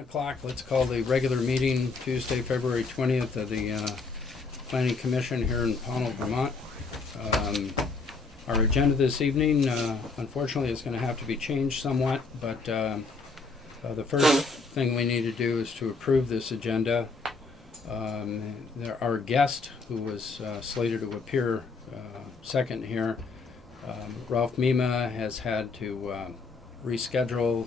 o'clock. Let's call the regular meeting Tuesday, February 20th of the Planning Commission here in Pownal, Vermont. Our agenda this evening, unfortunately, is going to have to be changed somewhat, but the first thing we need to do is to approve this agenda. Our guest, who was slated to appear second here, Ralph Mima, has had to reschedule.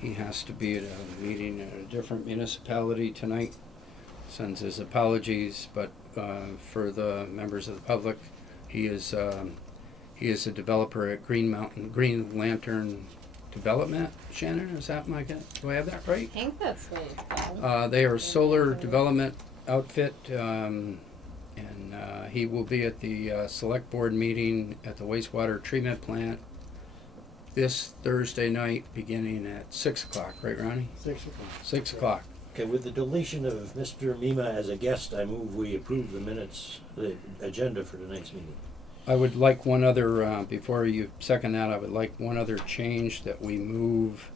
He has to be at a meeting at a different municipality tonight. Sends his apologies, but for the members of the public, he is a developer at Green Lantern Development. Shannon, is that my guess? Do I have that right? I think that's what it's called. They are a solar development outfit, and he will be at the select board meeting at the wastewater treatment plant this Thursday night, beginning at 6 o'clock. Right, Ronnie? 6 o'clock. 6 o'clock. Okay, with the deletion of Mr. Mima as a guest, I move we approve the minutes, the agenda for the next meeting. I would like one other, before you second that, I would like one other change, that we move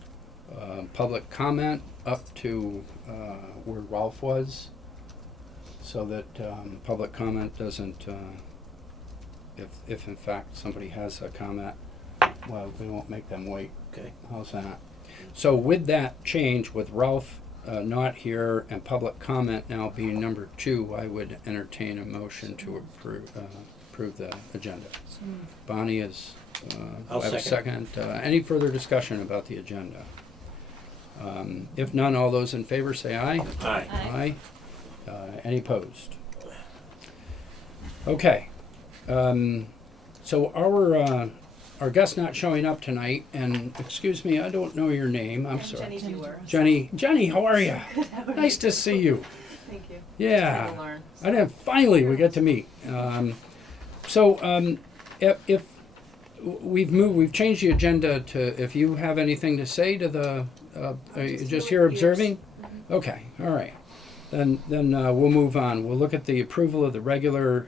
public comment up to where Ralph was, so that public comment doesn't, if in fact somebody has a comment, well, we won't make them wait. Okay. How's that? So with that change, with Ralph not here and public comment now being number 2, I would entertain a motion to approve the agenda. Bonnie is, I'll have a second. second. Any further discussion about the agenda? If none, all those in favor say aye. Aye. Aye. Any opposed? Okay. So our guest not showing up tonight, and excuse me, I don't know your name. I'm sorry. Jenny Dewar. Jenny, how are you? Nice to see you. Thank you. Yeah. Trying to learn. I didn't. Finally, we get to meet. If we've changed the agenda to, if you have anything to say to the, are you just here observing? Mm-hmm. Okay, all right. Then we'll move on. We'll look at the approval of the regular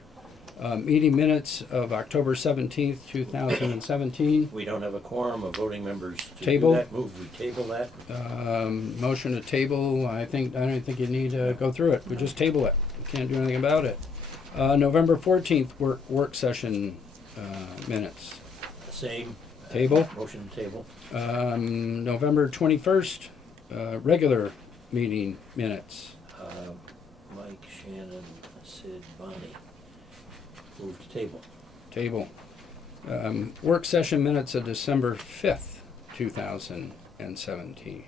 meeting minutes of October 17th, 2017. We don't have a quorum of voting members to Table? do that. Move we table that. Motion to table. I don't think you need to go through it. We just table it. We can't do anything about it. November 14th work session minutes. Same. Table. Motion to table. November 21st regular meeting minutes. Mike, Shannon, Sid, Bonnie. Move to table. Table. Work session minutes of December 5th, 2017.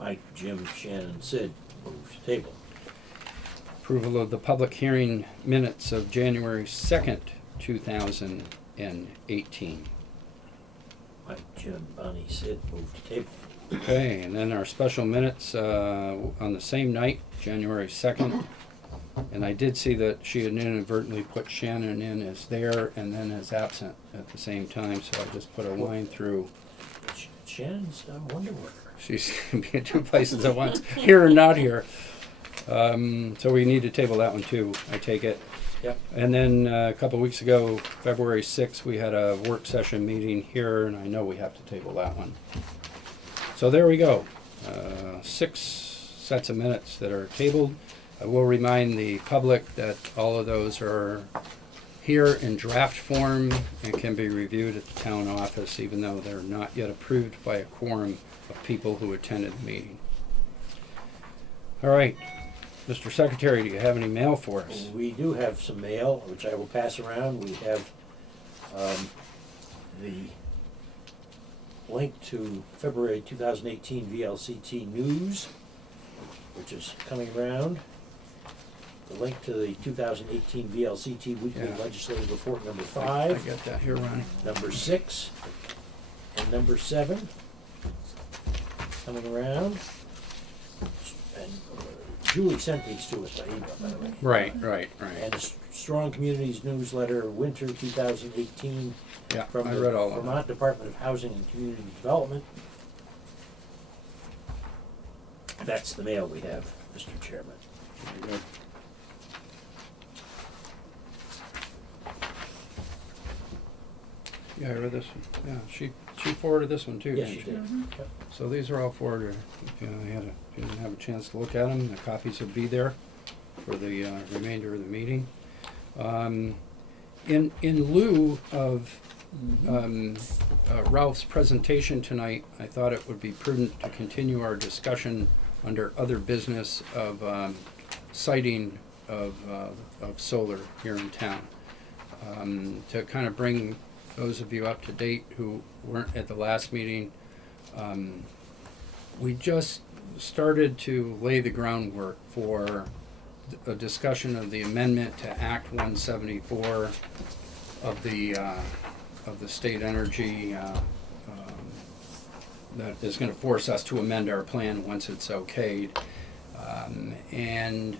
Mike, Jim, Shannon, Sid. Move to table. Approval of the public hearing minutes of January 2nd, 2018. Mike, Jim, Bonnie, Sid. Move to table. Okay, and then our special minutes on the same night, January 2nd. And I did see that she had inadvertently put Shannon in as there and then as absent at the same time, so I just put a line through. Shannon's wonder worker. She's going to be in 2 places at once, here and not here. So we need to table that one too, I take it. Yep. And then a couple weeks ago, February 6th, we had a work session meeting here, and I know we have to table that one. So there we go. 6 sets of minutes that are tabled. I will remind the public that all of those are here in draft form and can be reviewed at the town office, even though they're not yet approved by a quorum of people who attended the meeting. All right, Mr. Secretary, do you have any mail for us? We do have some mail, which I will pass around. We have the link to February 2018 VLCT news, which is coming around. The link to the 2018 VLCT Weekly Yeah. Legislative Report number I 5, got that here, Ronnie. number 6, and number 7 coming around. And Julie sent these to us by email, by the way. Right. And Strong Communities Newsletter, Winter 2018, Yeah, from I the read all of Vermont Department of Housing and Community Development. That's the mail we have, Mr. Chairman. Very good. Yeah, I read this one. Yeah, She forwarded this one too, Yes, didn't you she? did. Mm-hmm. Yep. So these are all forwarded. If you didn't have a chance to look at them, the copies will be there for the remainder of the meeting. In lieu of Ralph's presentation tonight, I thought it would be prudent to continue our discussion under other business of siting of solar here in town. To kind of bring those of you up to date who weren't at the last meeting, we just started to lay the groundwork for a discussion of the amendment to Act 174 of the state energy that is going to force us to amend our plan once it's okayed. And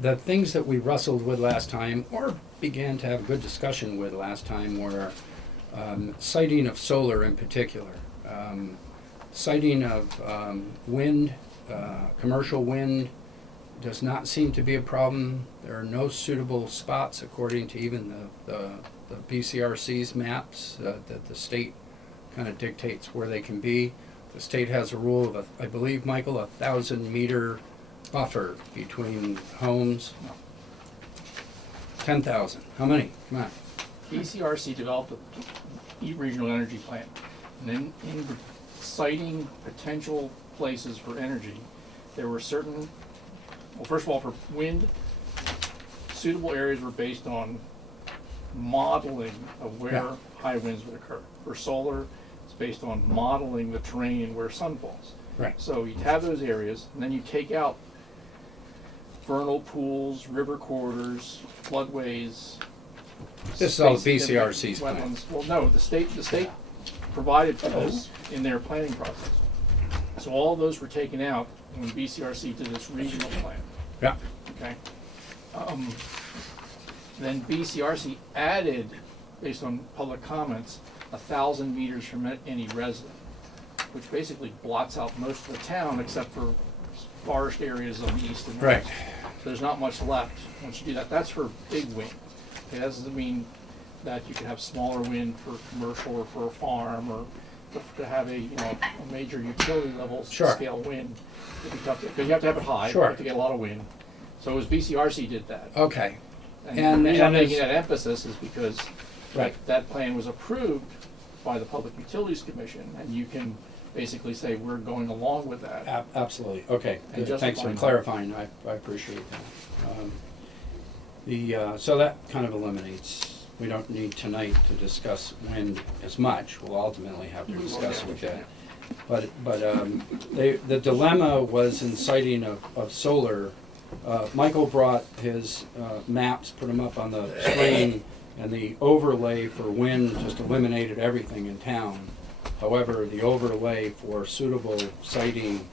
the things that we wrestled with last time, or began to have a good discussion with last time, were siting of solar in particular. Siting of wind, commercial wind, does not seem to be a problem. There are no suitable spots, according to even the BCRC's maps, that the state kind of dictates where they can be. The state has a rule of, I believe, Michael, 1,000-meter buffer between homes. 10,000. How many? Come on. BCRC developed a regional energy plan, and then in citing potential places for energy, there were certain, well, first of all, for wind, suitable areas were based on modeling of where Yeah. high winds would occur. For solar, it's based on modeling the terrain where sun falls. Right. So you'd have those areas, and then you take out vernal pools, river corridors, floodways. This is all the spaces that make BCRC's plan. wetlands. Well, no, the state provided for this in their planning process. So all of those were taken out when BCRC did its regional plan, Yeah. okay? Then BCRC added, based on public comments, 1,000 meters from any resident, which basically blots out most of the town except for forest areas on the east and Right. west. So there's not much left once you do that. That's for big wind. Okay, that doesn't mean that you can have smaller wind for commercial or for a farm or to have a major utility level Sure. scale wind. It'd be tough because you have to have it high. Sure. You have to get a lot of wind. So it was BCRC did that. Okay. And And- the reason I'm and making as- that emphasis is because Right. that plan was approved by the Public Utilities Commission, and you can basically say, we're going along with that. Absolutely. Okay. And Good. Thanks for justifying clarifying. I appreciate that. So that kind of eliminates. We don't need tonight to discuss wind as much. We'll ultimately have to discuss with that. But the dilemma was in siting of solar. Michael brought his maps, put them up on the screen, and the overlay for wind just eliminated everything in town. However, the overlay for suitable siting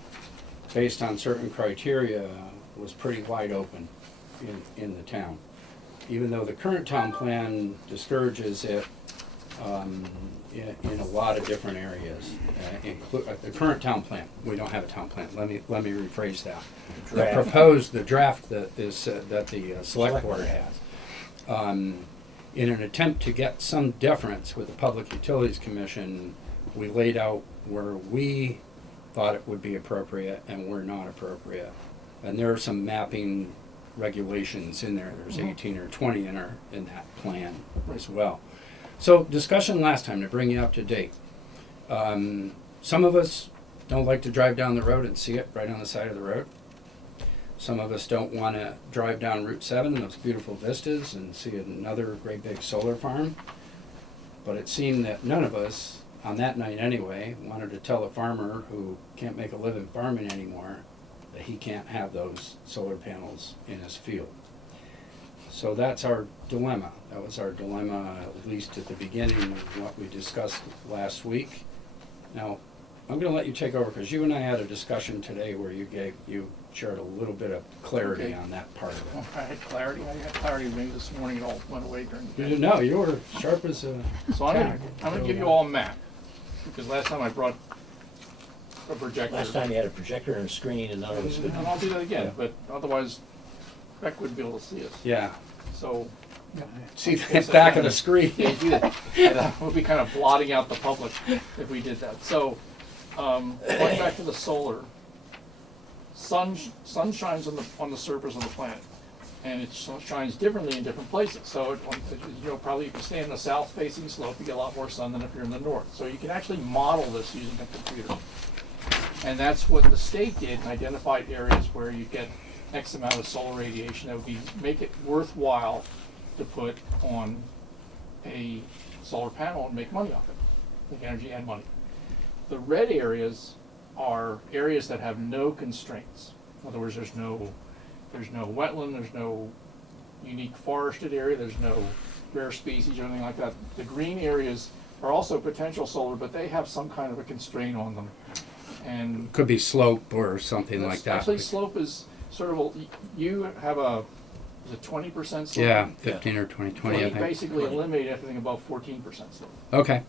based on certain criteria was pretty wide open in the town. Even though the current town plan discourages it in a lot of different areas. The current town plan, we don't have a town plan, let me rephrase that. The draft that is, that the select board has. In an attempt to get some deference with the Public Utilities Commission, we laid out where we thought it would be appropriate and were not appropriate. And there are some mapping regulations in there. There's 18 or 20 in that plan as well. So discussion last time, to bring you up to date. Some of us don't like to drive down the road and see it right on the side of the road. Some of us don't want to drive down Route 7, those beautiful vistas, and see another great big solar farm. But it seemed that none of us, on that night anyway, wanted to tell a farmer who can't make a living farming anymore that he can't have those solar panels in his field. So that's our dilemma. That was our dilemma, at least at the beginning of what we discussed last week. Now, I'm going to let you take over because you and I had a discussion today where you shared a little bit of clarity Okay. on that part of it. I had clarity. I had clarity maybe this morning. It all went away during the You day. didn't know, you were sharp as a So I'm tack. gonna give you all a map, because last time I brought a projector. Last time you had a projector and a screen and none of us could. And I'll do that again, but otherwise Beck wouldn't be able to see us. Yeah, So See the back of the screen. Yeah, you do that. And, we'll be kind of blotting out the public if we did that. So, going back to the solar, sun shines on the surface of the planet, and it shines differently in different places. So, probably if you stay in the south-facing slope, you get a lot more sun than if you're in the north. So you can actually model this using a computer, and that's what the state did and identified areas where you get X amount of solar radiation that would make it worthwhile to put on a solar panel and make money off it, make energy and money. The red areas are areas that have no constraints. In other words, there's no wetland, there's no unique forested area, there's no rare species or anything like that. The green areas are also potential solar, but they have some kind of a constraint on them. And Could be slope or something like that. actually, slope is sort of you have is it 20% slope? Yeah, 15 or 20, Well, I you think. basically eliminate everything above 14% slope. Okay.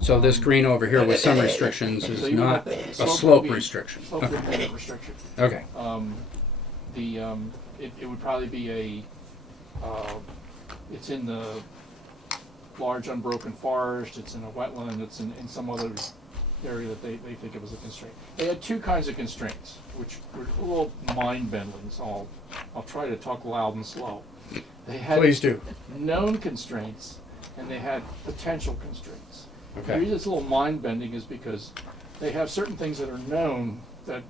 So this green over here with some restrictions So is you would not have- a slope slope would be- restriction. Slope would be a restriction. Okay. It would probably be it's in the large unbroken forest, it's in a wetland, it's in some other area that they think of as a constraint. They had two kinds of constraints, which were a little mind-bending, so I'll try to talk loud and slow. They had Please do. known constraints, and they had potential constraints. The Okay. reason it's a little mind-bending is because they have certain things that are known that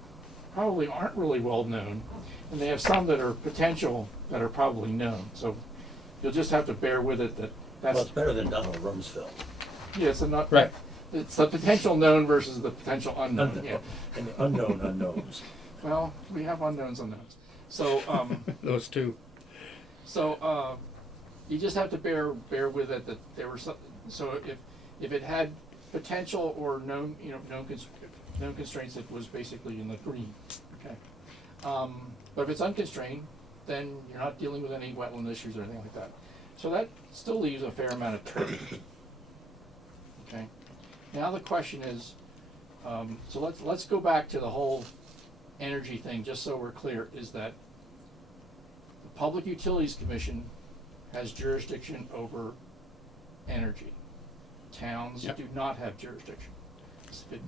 probably aren't really well known, and they have some that are potential that are probably known. So you'll just have to bear with it that Well, that's, it's better than Donald Rumsfeld. yeah, it's not, Right. it's the potential known versus the potential unknown, yeah. And the unknown unknowns. Well, we have unknowns. So, Those two. So you just have to bear with it that there were some. So if it had potential or known constraints, it was basically in the green. Okay. But if it's unconstrained, then you're not dealing with any wetland issues or anything like that. So that still leaves a fair amount of turf. Okay. Now the question is, so let's go back to the whole energy thing, just so we're clear, is that the Public Utilities Commission has jurisdiction over energy. Towns Yep. do not have jurisdiction. If it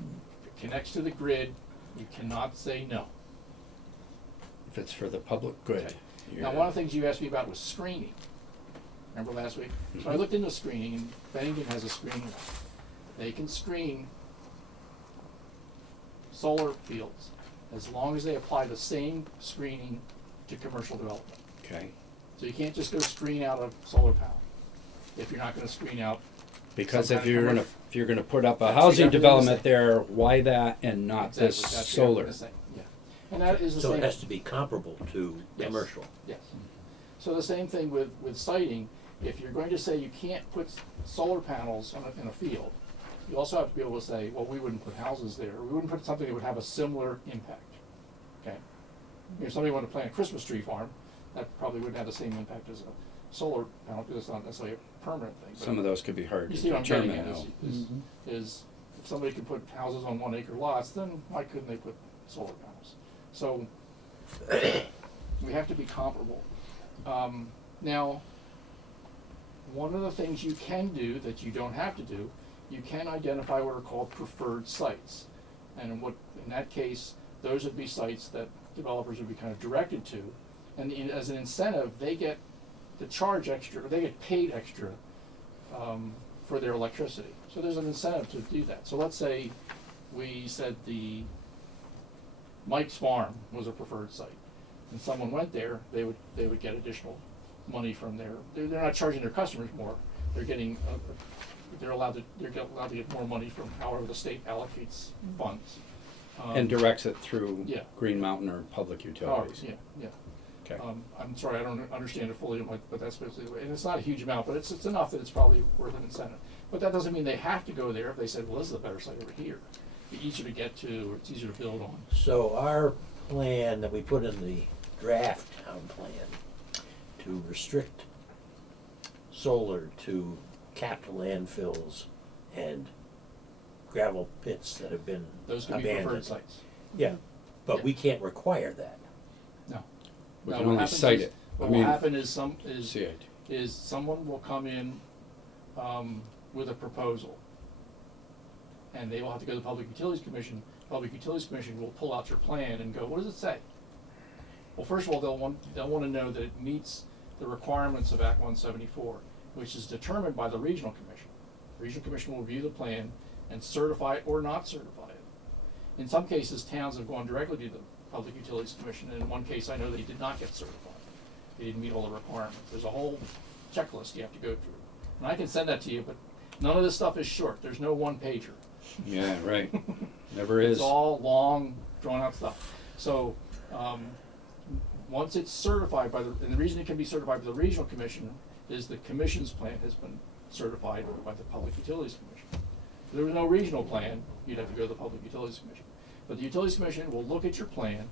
connects to the grid, you cannot say no. If it's for the public good. Okay. Now, one of the things you asked me about was screening. Remember last week? So I looked into screening, and Bennington has a screening law. They can screen solar fields as long as they apply the same screening to commercial development. Okay. So you can't just go screen out a solar panel if you're not going to screen out. Because some if kind of you're commercial- gonna put up a That's housing exactly the development same. there, why that and not Exactly, this that's solar? the same, yeah. And that is the So same. it has to be comparable to Yes. commercial. Yes. So the same thing with siting. If you're going to say you can't put solar panels in a field, you also have to be able to say, well, we wouldn't put houses there. We wouldn't put something that would have a similar impact. Okay. If somebody wanted to plant a Christmas tree farm, that probably wouldn't have the same impact as a solar panel because it's not necessarily a permanent thing. But Some of those could be hard you to see what I'm getting determine at though. is if somebody can put houses on 1 acre lots, then why couldn't they put solar panels? So we have to be comparable. Now, one of the things you can do that you don't have to do, you can identify what are called preferred sites. And in that case, those would be sites that developers would be kind of directed to. And as an incentive, they get to charge extra, or they get paid extra for their electricity. So there's an incentive to do that. So let's say we said the Mike's Farm was a preferred site, and someone went there, they would get additional money from their. They're not charging their customers more. They're getting. They're allowed to get more money from however the state allocates funds. And directs it through Yeah. Green Mountain or public utilities. Yeah. Okay. I'm sorry, I don't understand it fully, but that's basically the way. And it's not a huge amount, but it's enough that it's probably worth an incentive. But that doesn't mean they have to go there if they said, well, this is a better site over here. It's easier to get to, or it's easier to build on. So our plan that we put in the draft town plan to restrict solar to capped landfills and gravel pits that have been Those could be preferred abandoned. sites. Yeah, but Yeah. we can't require that. No. We No, can what only happens cite is- it. What I will mean, happen is CIT. is someone will come in with a proposal, and they will have to go to the Public Utilities Commission. Public Utilities Commission will pull out your plan and go, what does it say? Well, first of all, they'll want to know that it meets the requirements of Act 174, which is determined by the Regional Commission. The Regional Commission will review the plan and certify it or not certify it. In some cases, towns have gone directly to the Public Utilities Commission, and in one case I know they did not get certified. They didn't meet all the requirements. There's a whole checklist you have to go through. And I can send that to you, but none of this stuff is short. There's no one-pager. Yeah, right. Never is. It's all long, drawn-out stuff. So, once it's certified by and the reason it can be certified by the Regional Commission is the Commission's plan has been certified by the Public Utilities Commission. If there was no regional plan, you'd have to go to the Public Utilities Commission. But the Utilities Commission will look at your plan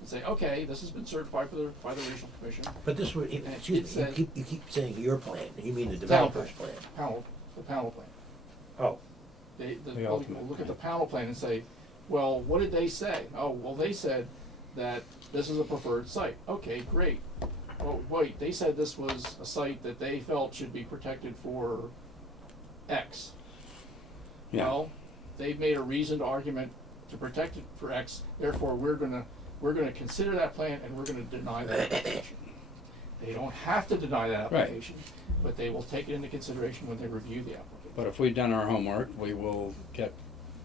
and say, okay, this has been certified by the Regional Commission. But this would, excuse me, you keep saying your plan, you mean the developer's plan? The panel plan. Oh, The The public ultimate will look at plan. the panel plan and say, well, what did they say? Oh, well, they said that this is a preferred site. Okay, great. Well, wait, they said this was a site that they felt should be protected for X. Yeah. Well, they've made a reasoned argument to protect it for X, therefore we're gonna consider that plan and we're gonna deny that application. They don't have to deny that Right. application, but they will take it into consideration when they review the application. But if we've done our homework, we will get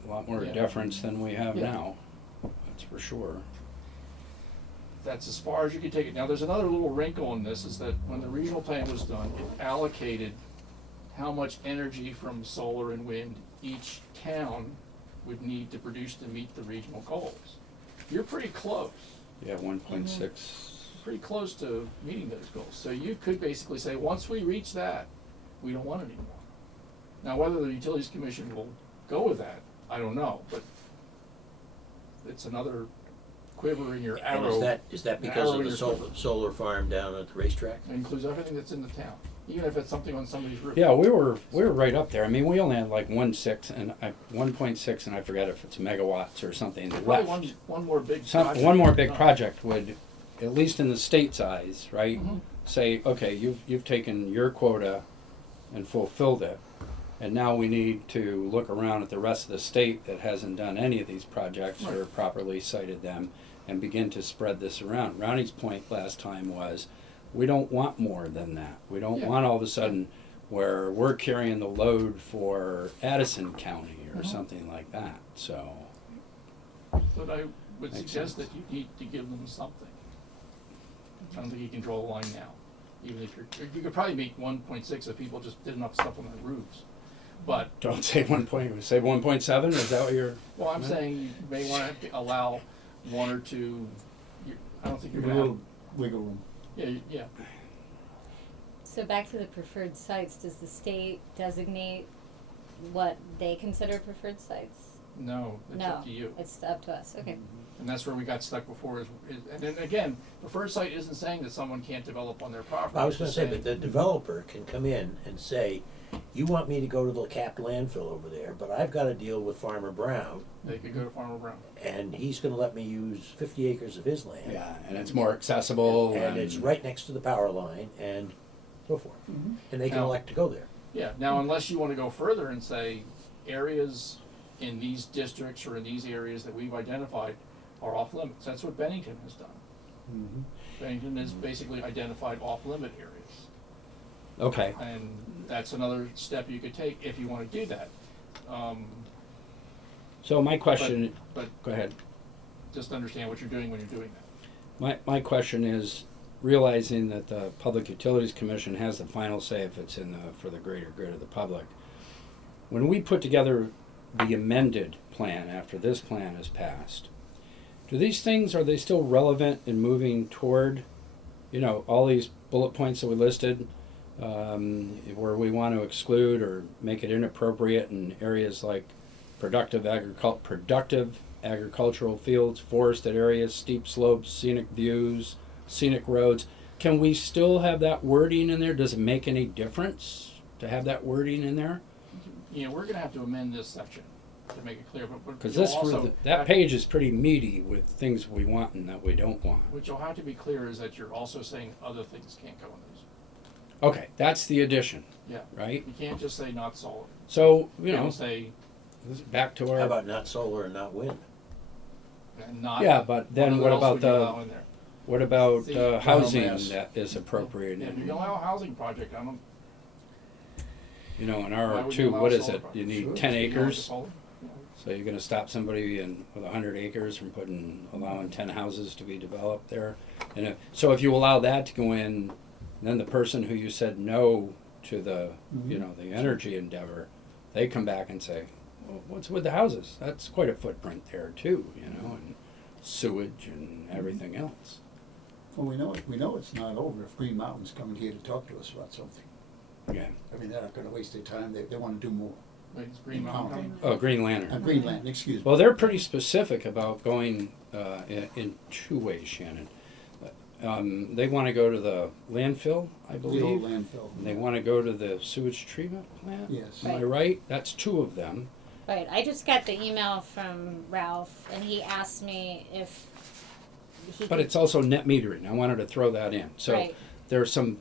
a lot more Yeah. deference than we have Yeah. now. That's for sure. That's as far as you can take it. Now, there's another little wrinkle in this, is that when the regional plan was done, it allocated how much energy from solar and wind each town would need to produce to meet the regional goals. You're pretty close, Yeah, 1.6. pretty close to meeting those goals. So you could basically say, once we reach that, we don't want it anymore. Now, whether the Utilities Commission will go with that, I don't know, but it's another quiver in your and arrow. is that because arrow of in the your quiver. solar farm down at the racetrack? It includes everything that's in the town, even if it's something on somebody's roof. Yeah, we were right up there. I mean, we only had like 1.6 and I forget if it's megawatts or something Probably left. one more big Some, project. one more big project would, at least in the state's eyes, right, Mhm. say, okay, you've taken your quota and fulfilled it, and now we need to look around at the rest of the state that hasn't done any of these projects or Right. properly cited them, and begin to spread this around. Ronnie's point last time was, we don't want more than that. We don't Yeah. want all of a sudden where we're carrying the load for Addison County or Mhm. something like that, so. But I would Makes suggest sense. that you need to give them something. I don't think you can draw a line now, even if you could probably make 1.6 if people just did enough stuff on their roofs. But, Don't say 1 say 1.7, is that what you're? well, I'm Yeah. saying you may wanna allow one or two, I don't think you're Give a gonna have. little wiggle room. Yeah, So back to the preferred sites, does the state designate what they consider preferred sites? no, it's up to you. It's up to us, okay. And that's where we got stuck before and then again, preferred site isn't saying that someone can't develop on their property. I was It's gonna just say, saying- but the developer can come in and say, you want me to go to the capped landfill over there, but I've gotta deal with Farmer Brown, They could go to Farmer Brown. and he's gonna let me use 50 acres of his land. Yeah, and it's more accessible. And it's right next to the power line, and so forth. And they can Now- elect to go there. Yeah, now unless you wanna go further and say areas in these districts or in these areas that we've identified are off limits. That's what Bennington has done. Mm-hmm. Bennington has basically identified off limit areas. Okay, And that's another step you could take if you wanna do that. so my question, But go ahead. just understand what you're doing when you're doing that. My question is, realizing that the Public Utilities Commission has the final say if it's for the greater good of the public. When we put together the amended plan after this plan is passed, do these things, are they still relevant in moving toward, all these bullet points that we listed, where we want to exclude or make it inappropriate in areas like productive agricultural fields, forested areas, steep slopes, scenic views, scenic roads? Can we still have that wording in there? Does it make any difference to have that wording in there? We're gonna have to amend this section to make it clear, but Because you'll this, also that have- page is pretty meaty with things we want and that we don't want. What you'll have to be clear is that you're also saying other things can't go in those. Okay, that's the addition, Yeah. right? You can't just say not solar. So, you You know, don't say back to How our, about not solar and not wind? not. yeah, but then what else about would you allow the, in there? what about See, housing biomass. that is appropriate Yeah, if in, you allow a housing project, I don't. you know, in Why R would you two, allow what is solar it? projects? You need Sure. 10 You know, acres? solar? Yeah. So you're gonna stop somebody with 100 acres from allowing 10 houses to be developed there? And so if you allow that to go in, then the person who you said no to the, you know, the energy endeavor, they come back and say, well, what's with the houses? That's quite a footprint there too, you know, and sewage and everything else. Well, we know it's not over if Green Mountain's coming here to talk to us about something. Yeah. I mean, they're not gonna waste their time, they wanna do more. Wait, is Green Mountain coming? Oh, Green Lantern. Greenland, excuse me. Well, they're pretty specific about going in two ways, Shannon. They want to go to the landfill, I The old believe. landfill. And they want to go to the sewage treatment plant. Yes. Am I right? That's two of them. Right. I just got the email from Ralph, and he asked me if he. But could- it's also net metering. I wanted to throw that in. So Right. there's some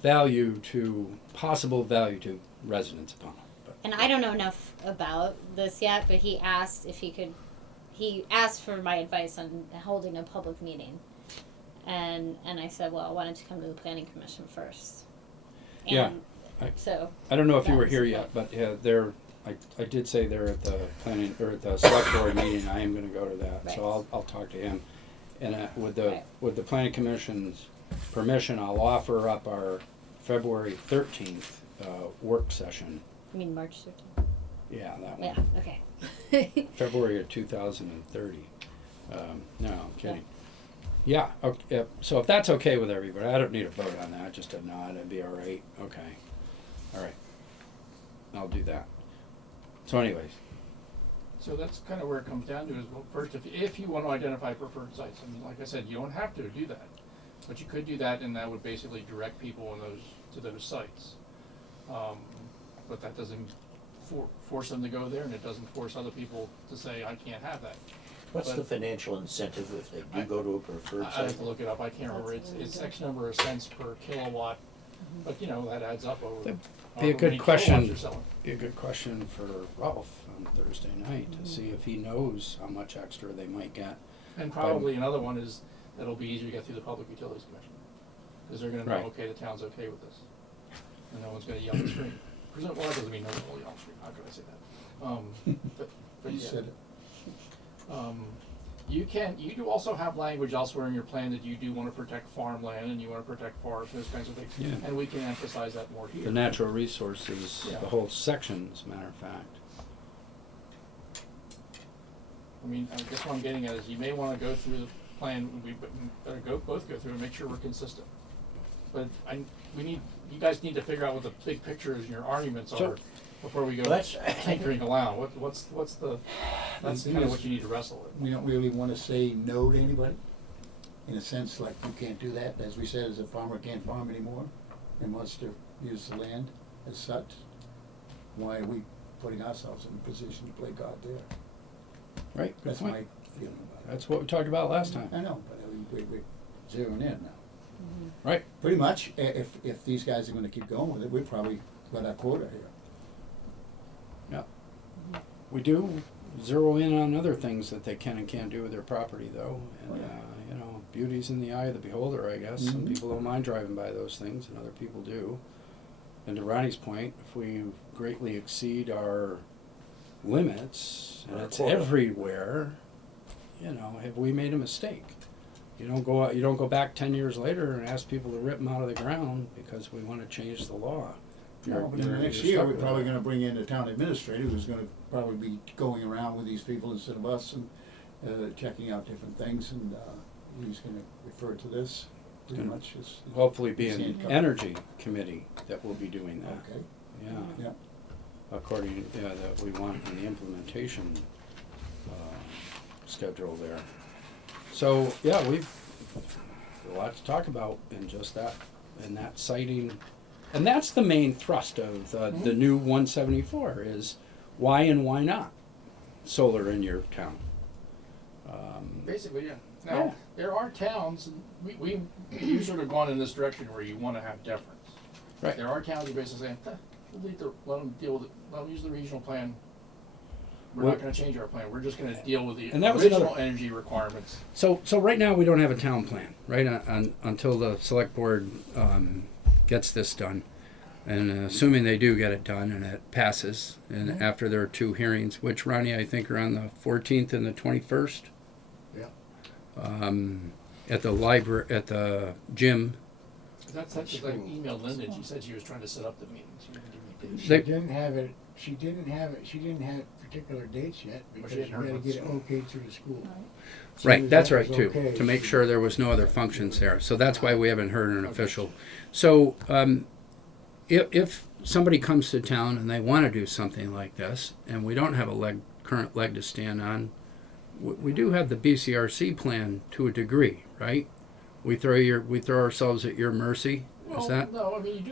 possible value to residents of Pownal. But And I don't know enough about this yet, but he asked if he could. He asked for my advice on holding a public meeting, and I said, well, why don't you come to the planning commission first? And Yeah, I- so I don't know if you were That's here okay. yet, but yeah, I did say they're at the planning, or at the select board meeting, I am gonna go to that, Right. so I'll talk to him. And with Right. the planning commission's permission, I'll offer up our February 13th, work session. I mean March 13th. Yeah, that one. Yeah. Okay. February of 2030. No, I'm kidding. Yeah, okay, so if that's okay with everybody, I don't need a vote on that, just a nod, it'd be all right, okay. All right, I'll do that. So anyways, So that's kind of where it comes down to is, well, first, if you want to identify preferred sites, I mean, like I said, you don't have to do that. But you could do that, and that would basically direct people to those sites. But that doesn't force them to go there, and it doesn't force other people to say, I can't have that. What's But- the financial incentive if they do go to a preferred I site? have to look it up, I can't remember, it's X number of cents per kilowatt, but you know, that adds up over. That'd be a however good many question. kilowatts you're selling. be a good question for Ralph on Thursday night to see if he knows how much extra they might get. And probably another one is, that'll be easier to get through the Public Utilities Commission. Because they're gonna know, Right. okay, the town's okay with this. And no one's gonna yell at the screen. Well, that doesn't mean no one will yell at the screen, how could I say that? But You yeah. said it. You do also have language elsewhere in your plan that you do wanna protect farmland and you wanna protect forests, those kinds of things. Yeah. And we can emphasize that more here. The natural resources, Yeah. the whole section, as a matter of fact. I mean, I guess what I'm getting at is you may wanna go through the plan, we better both go through and make sure we're consistent. But you guys need to figure out what the big picture is and your arguments So- are before we go Well, that's- tinkering around. What's the, that's thing kinda is- what you need to wrestle with. We don't really wanna say no to anybody, in a sense, like you can't do that, as we said, as a farmer can't farm anymore, and wants to use the land as such. Why are we putting ourselves in a position to play God there? Right, good That's my point. feeling about it. That's what we talked about last time. I know, but I mean, we're zeroing in now. Right, Pretty much, if these guys are gonna keep going with it, we'll probably got our quota here. yeah. We do zero in on other things that they can and can't do with their property though. And, Oh, yeah. you know, beauty's in the eye of the beholder, I guess. Some Mhm. people don't mind driving by those things and other people do. And to Ronnie's point, if we greatly exceed our limits, and Our it's quota. everywhere, you know, have we made a mistake? You don't go back 10 years later and ask people to rip them out of the ground because we want to change the law. No, but in the next year, we're probably gonna bring in a town administrator who's gonna probably be going around with these people instead of us and, checking out different things, and, he's gonna refer to this pretty Gonna much as. Hopefully be See an it coming. energy committee that will be doing that. Okay, Yeah, yeah, according, that we want in the implementation, schedule there. So, yeah, we've a lot to talk about in just that, in that siting. And that's the main thrust of the new 174 is why and why not solar in your town. Basically, yeah. Yeah. Now, there are towns, and you've sort of gone in this direction where you wanna have deference. Right. There are counties basically saying, we'll let them deal with it, let them use the regional plan. We're Well- not gonna change our plan, we're just gonna deal with the And that was original another- energy requirements. So right now, we don't have a town plan, right, until the select board gets this done. And assuming they do get it done and it passes, and after there are 2 hearings, which, Ronnie, I think are on the 14th and the 21st. Yeah. At the library, at the gym. That's because I emailed Linda and she said she was trying to set up the meetings. She didn't give me dates. She They- didn't have particular dates yet because she you hadn't heard gotta about get it the school. okayed through the school. As soon Right, as that's that right was too, okay, to make she- sure there was no other functions there. So that's why we haven't heard an official. So if somebody comes to town and they want to do something like this, and we don't have a current leg to stand on, we do have the BCRC plan to a degree, right? We throw ourselves at your mercy. Well, Is that? no, I mean,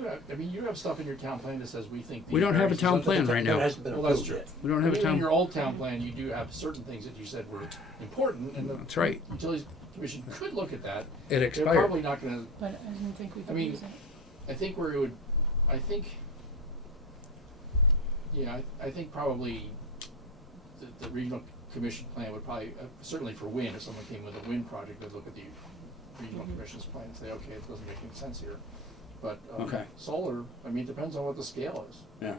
you have stuff in your town plan that says we think. We don't have a town plan right It now. hasn't been Well, that's approved true. yet. We don't have a Even in town. your old town plan, you do have certain things that you said were important, and the That's right. Utilities Commission could look at that. It They're expired. probably not gonna, But I didn't think we I could mean, use it. I think where it would, I think, yeah, I think probably the regional commission plan would probably, certainly for wind, if someone came with a wind project, they'd look at the regional commission's plan and say, okay, it doesn't make any sense here. But, Okay. solar, I mean, it depends on what the scale is. Yeah.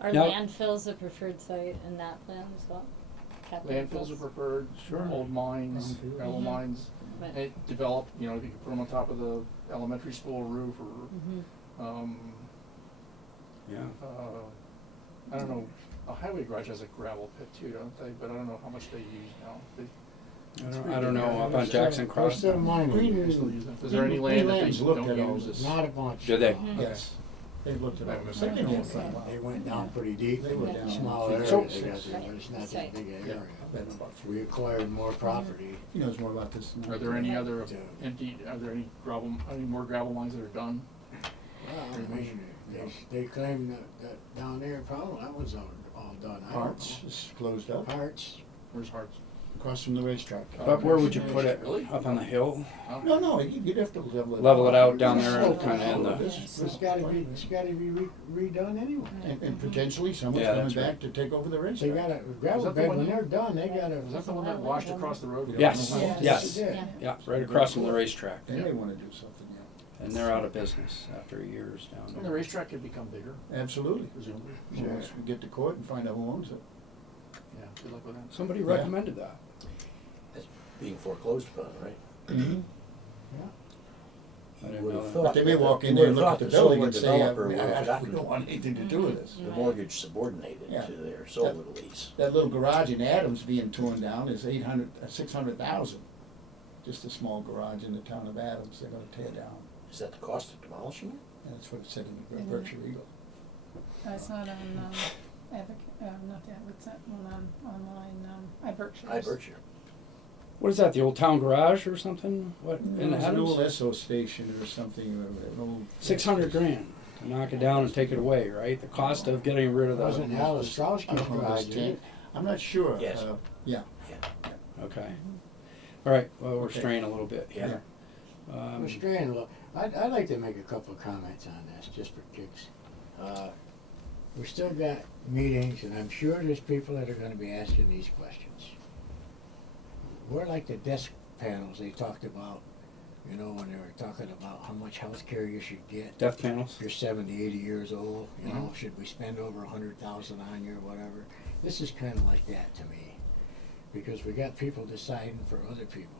Are Now- landfills a preferred site in that plan as well? Capital Landfills are preferred, Sure. old mines, Brownfield. gravel mines, But- it developed, you know, if you could put them on top of the elementary school roof Mhm. or, Yeah. I don't know, a highway garage has a gravel pit too, don't they? But I don't know how much they use now. I don't know, up on Jackson Cross. They're still mining. They still use them. Is there any land that they Greenland's looked don't at all use? this. Not a bunch. Do they? Mhm. Yes, they've looked at I all haven't this. been back They there. They went down pretty deep. They went down. Small So- areas, they got Right. there, but it's not That's that right. big an Yeah. area. We acquired more property. He knows more about this than I Are there do. any other to- are there any more gravel mines that are done? Well, I mean, they claim that down there, Pownal, that was all done. Parts is closed up, Parts, Where's Harts? across from the racetrack. But where would you put it? Really? Up on the hill? No, you'd have to level it. Level it out down There's there and slope kinda in the- all this. it's gotta be redone anyway. And potentially someone's Yeah, coming that's right. back to take over the They racetrack. got a Is gravel that the bed, one when you- they're done, they got a. Is that the one that washed across the road? Yes, Yes. yes. Yeah. Yeah, right across from the racetrack. They may wanna do something, yeah. And they're out of business after years down And the there. racetrack could become bigger, Absolutely. presumably. So once we get to court and find out who owns it. Yeah, good luck with that. Somebody Yeah. recommended that. It's being foreclosed upon, right? I You didn't would know have that. thought But they may that- walk in you there would and have look at thought the the building solar and say, developer would have we gotten don't want anything to do with this. the mortgage subordinated Yeah. to their solar lease. That little garage in Adams being torn down is 600,000. Just a small garage in the town of Adams, they're gonna tear down. Is that the cost of demolishing it? And that's what it said in the Mhm. Berkshire Eagle. I saw it on, not that, what's that one online, iBerkshire. Berkshire. What is that, the old town garage or something? What, in It was an old Adams? Esso station or something, an old. 600 grand to knock it down and take it away, right? The cost of getting rid of Wasn't the, Al Ostrowski's I don't know, garage, it's is it? I'm not sure. Yes. Yeah. okay. All right, well, we're Okay. straying a little bit here. We're straying a little. I'd like to make a couple of comments on this, just for kicks. We still got meetings, and I'm sure there's people that are gonna be asking these questions. We're like the desk panels they talked about, you know, when they were talking about how much health care you should get. Death panels? If you're 70, 80 years old, you know, should we spend over 100,000 on you or whatever? This is kinda like that to me. Because we got people deciding for other people.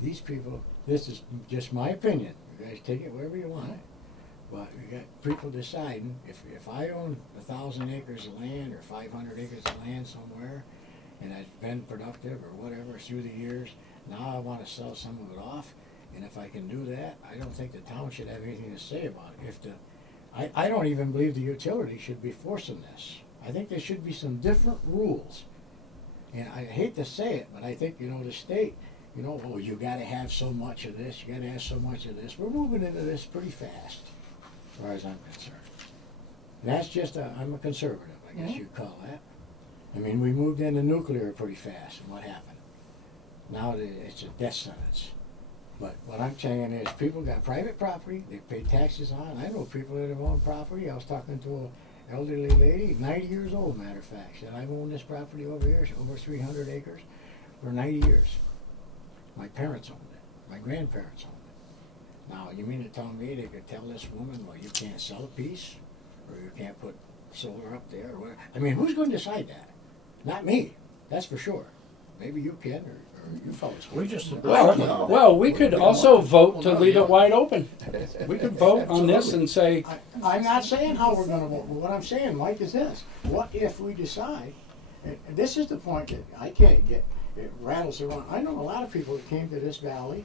These people, this is just my opinion, you guys take it wherever you want it. But we got people deciding, if I own 1,000 acres of land or 500 acres of land somewhere, and I've been productive or whatever through the years, now I wanna sell some of it off, and if I can do that, I don't think the town should have anything to say about it. I don't even believe the utility should be forcing this. I think there should be some different rules. And I hate to say it, but I think, you know, the state, you know, oh, you gotta have so much of this, you gotta have so much of this. We're moving into this pretty fast, as far as I'm concerned. And that's just I'm a conservative, I guess you'd call that. I mean, we moved into nuclear pretty fast, and what happened? Now it's a death sentence. But what I'm saying is, people got private property, they pay taxes on. I know people that have owned property. I was talking to an elderly lady, 90 years old, matter of fact, said, I've owned this property over here, it's over 300 acres, for 90 years. My parents owned it. My grandparents owned it. Now, you mean to tell me they could tell this woman, well, you can't sell a piece, or you can't put solar up there, or whatever? I mean, who's going to decide that? Not me, that's for sure. Maybe you can, or you fellas can. We just. Well, we could also vote to leave it wide open. We could vote on this and say, I'm not saying how we're gonna vote, but what I'm saying, Mike, is this. What if we decide, and this is the point that I can't get, it rattles around. I know a lot of people that came to this valley,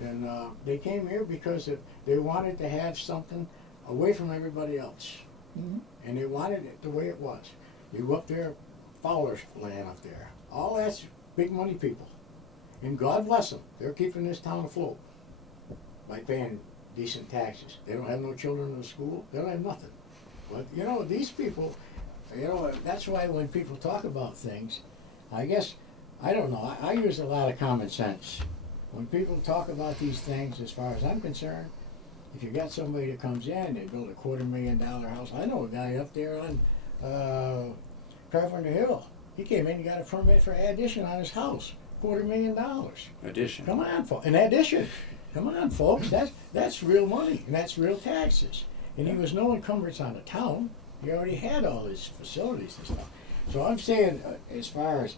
and they came here because they wanted to have something away from everybody else. And they wanted it the way it was. You go up there, Fowler's land up there. All that's big money people. And God bless them. They're keeping this town afloat by paying decent taxes. They don't have no children in the school. They don't have nothing. But, you know, these people, you know, that's why when people talk about things, I guess, I don't know, I use a lot of common sense. When people talk about these things, as far as I'm concerned, if you got somebody that comes in, they build a $250,000 house. I know a guy up there on Carpenter Hill. He came in and got a permit for addition on his house. $250,000. addition. Come on, folks. An addition. Come on, folks. That's real money, and that's real taxes. And he was no encumbrance on the town. He already had all his facilities and stuff. So I'm saying, as far as,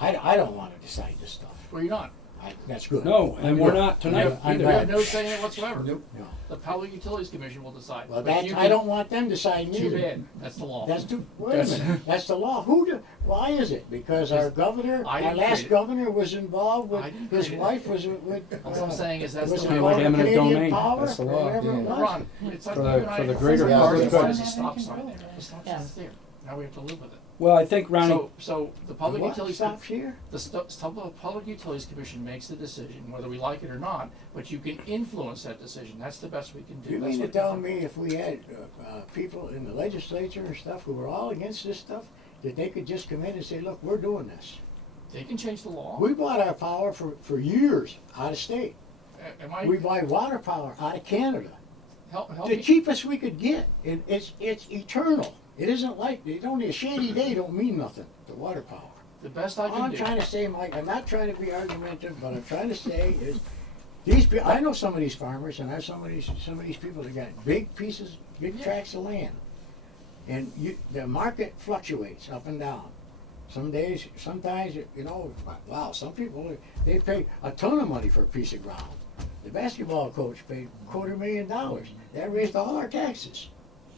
I don't want to decide this stuff. Well, you're not. That's good. No, and we're not tonight I'm You either. have no say in it whatsoever. No. The Public Utilities Commission will decide. Well, But that's, you I can- don't want them deciding Too either. bad, that's the law. That's too. Wait a minute. That's the law. Why is it? Because our governor, I our didn't last create it. governor was involved with I didn't his create it. wife was with. All I'm saying is that's was the it way called Like eminent Canadian domain. Power, That's the law. or whatever it was? Ron, it's like For you the- and I- for the it's greater like public ours good. is a stop sign. The stop Yeah. sign's there. Now we have to live with it. Well, I think Ronnie, So the Public What Utilities, stops here? the Public Utilities Commission makes the decision, whether we like it or not, but you can influence that decision. That's the best we can do. You That's mean to what- tell me if we had people in the legislature and stuff who were all against this stuff, that they could just come in and say, look, we're doing this? They can change the law. We bought our power for years out of state. Am I, We buy water power out of Canada. help The me. cheapest we could get. It's eternal. It isn't like, it's only a shady day don't mean nothing, the water power. The best I All can I'm do. trying to say, Mike, I'm not trying to be argumentative, but I'm trying to say is, these, I know some of these farmers, and I have some of these people that got big pieces, big tracts of land. And the market fluctuates up and down. Some days, sometimes, you know, wow, some people, they pay a ton of money for a piece of ground. The basketball coach paid $250,000. That raised all our taxes.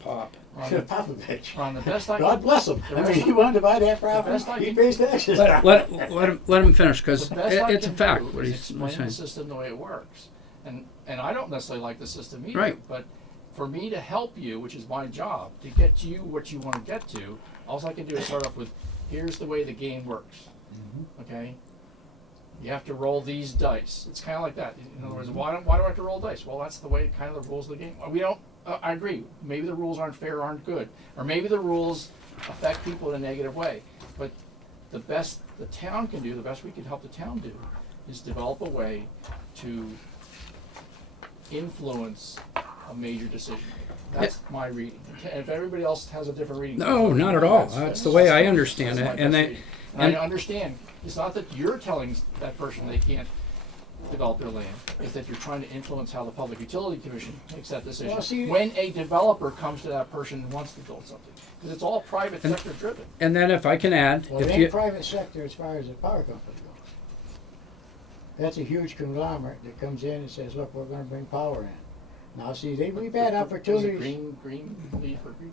Pop. Ron, Popovich. Ron, the best I God can, bless him. the I best mean, he wanted to buy that best I property, he can- pays taxes. Let him finish, because the best I it's a can fact, do what is he's explain the saying. system the way it works. And I don't necessarily like the system either. Right. But for me to help you, which is my job, to get you what you want to get to, all I can do is start off with, here's the way the game works. Okay? You have to roll these dice. It's kind of like that. In other words, why do I have to roll dice? Well, that's the way, kind of the rules of the game. We don't. I agree. Maybe the rules aren't fair, aren't good, or maybe the rules affect people in a negative way. But the best the town can do, the best we can help the town do, is develop a way to influence a major decision maker. That's my reading. And if everybody else has a different reading, No, not at all. That's the way I understand that's it. my And best they, reading. and- I understand. It's not that you're telling that person they can't develop their land. It's that you're trying to influence how the Public Utility Commission makes that decision. Well, see- When a developer comes to that person and wants to build something, because it's all private And- sector driven. and then if I can add, Well, it if ain't you, private sector as far as the power company goes. That's a huge conglomerate that comes in and says, look, we're gonna bring power in. Now, see, we've had Was it opportunities. Green leaf or green,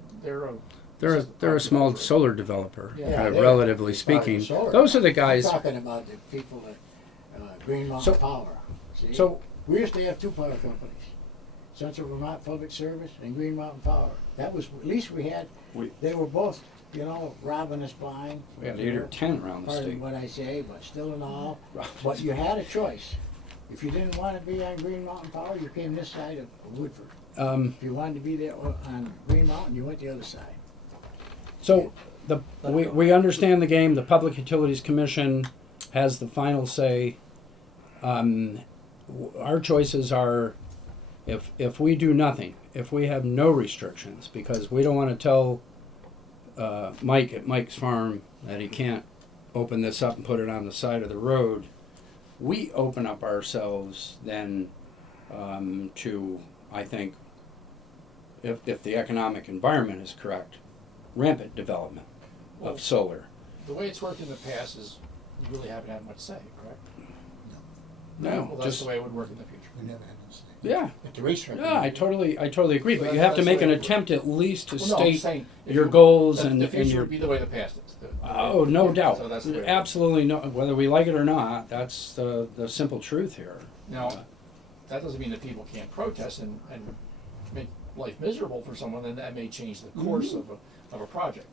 they're a small solar developer, Yeah, they're relatively speaking. solar. Those are the I'm guys, talking about the people at Green Mountain So- Power. See? so, We used to have two power companies, Central Vermont Public Service and Green Mountain Power. That was, at least we had, they were both, you know, robbing us blind. we had 8 or 10 around the Pardon state. what I say, but still in all, but you had a choice. If you didn't want to be on Green Mountain Power, you came this side of Woodford. If you wanted to be there on Green Mountain, you went the other side. So, we understand the game, the Public Utilities Commission has the final say. our choices are, if we do nothing, if we have no restrictions, because we don't want to tell Mike at Mike's farm that he can't open this up and put it on the side of the road, we open up ourselves then to, I think, if the economic environment is correct, rampant development of solar. The way it's worked in the past is you really haven't had much say, correct? No, Well, that's just, the way it would work in the future. We never had this thing. yeah. At the racetrack. Yeah, I totally agree, but Well, you have to that's make the an way it works. attempt at least to Well, no, I'm state saying if your you- goals the and future your. would be the way the past is. Oh, no doubt. So that's the way it works. Absolutely no. Whether we like it or not, that's the simple truth here. Now, that doesn't mean that people can't protest and make life miserable for someone, and that may change the course of a project.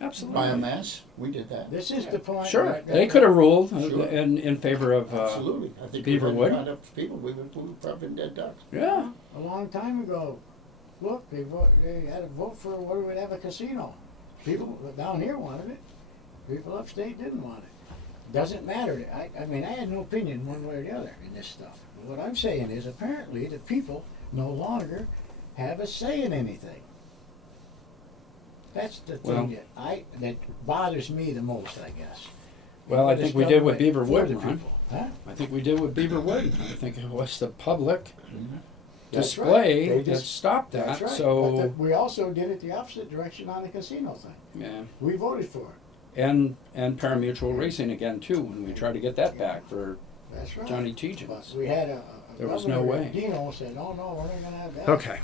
Absolutely. Biomass, we did that. This is the point. Sure, that- they could have ruled Sure. in favor of. Absolutely. I think Beaver we Wood? had enough people, we would probably been dead ducks. Yeah. A long time ago, look, they had a vote for where we'd have a casino. People down here wanted it. People upstate didn't want it. Doesn't matter. I mean, I had no opinion one way or the other in this stuff. What I'm saying is, apparently, the people no longer have a say in anything. That's the Well- thing that bothers me the most, I guess. Well, I This think we did with government Beaver for Wood, the Ron. people, huh? I think we did with Beaver Wood. I think it was the public That's right. display They that just- stopped that. That's right. So But we also did it the opposite direction on the casino thing. yeah, We voted for it. and parimutuel racing again too when we tried to get that back for That's right. Johnny But Tegens. we had a There was no governor, way. Dino said, "Oh no, we're not gonna have that." Okay.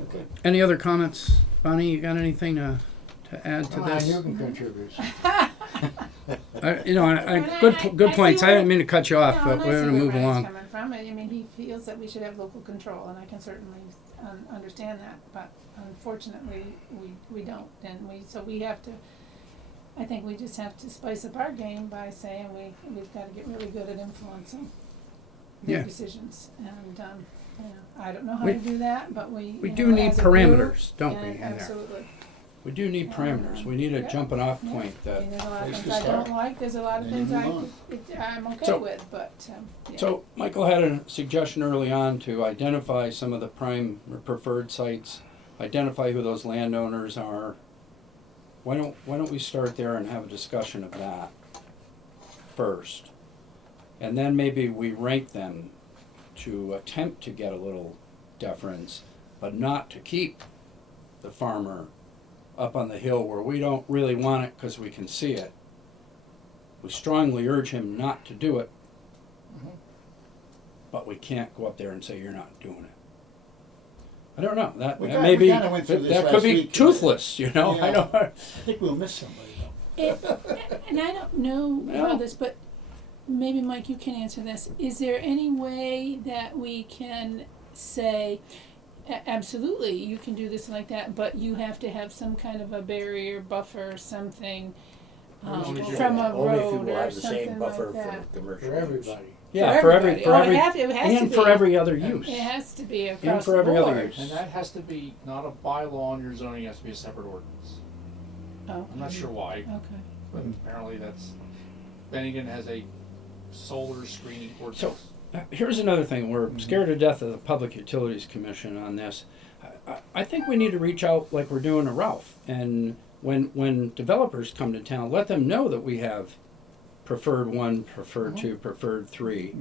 Okay. Any other comments, Bonnie? You got anything to add to Come on, this? you can contribute. Good points. I didn't mean to cut you off, No, but and I we're see going to where move Brian's along. coming from. I mean, he feels that we should have local control, and I can certainly understand that. But unfortunately, we don't, and so we have to. I think we just have to spice up our game by saying we've got to get really good at influencing their Yeah. decisions. And I don't know how We- to do that, but we do need as a group, parameters, don't we, yeah, in there? absolutely. We do need parameters. We need a Yeah. jumping off Yeah. point I that. mean, there's a lot of place things to I don't start. like. There's a lot of Then you things move on. I'm okay So- with, but yeah. So Michael had a suggestion early on to identify some of the prime or preferred sites, identify who those landowners are. Why don't we start there and have a discussion of that first? And then maybe we rank them to attempt to get a little deference, but not to keep the farmer up on the hill where we don't really want it because we can see it. We strongly urge him not to do it, but we can't go up there and say you're not doing it. I don't know. That We that kinda- may we be kinda went through this that could last be week. toothless, you know. I Yeah. don't. I think we'll miss somebody though. And I don't know No. about this, but maybe Mike, you can answer this. Is there any way that we can say, absolutely, you can do this and like that, but you have to have some kind of a barrier, buffer, something Only if you- from a Only if you road will or have the same something buffer like that? for commercial For use. everybody. Yeah, for every everybody. It has and to for be. every other use. It has to be And across for the every other board. use. And that has to be not a bylaw in your zoning, it has to be a separate ordinance. Oh, I'm not sure why, okay. but apparently that's, Bennington has a solar screening ordinance. So, here's another thing. We're scared to death of the Public Utilities Commission on this. I think we need to reach out like we're doing to Ralph. And when developers come to town, let them know that we have preferred 1, preferred 2, preferred 3.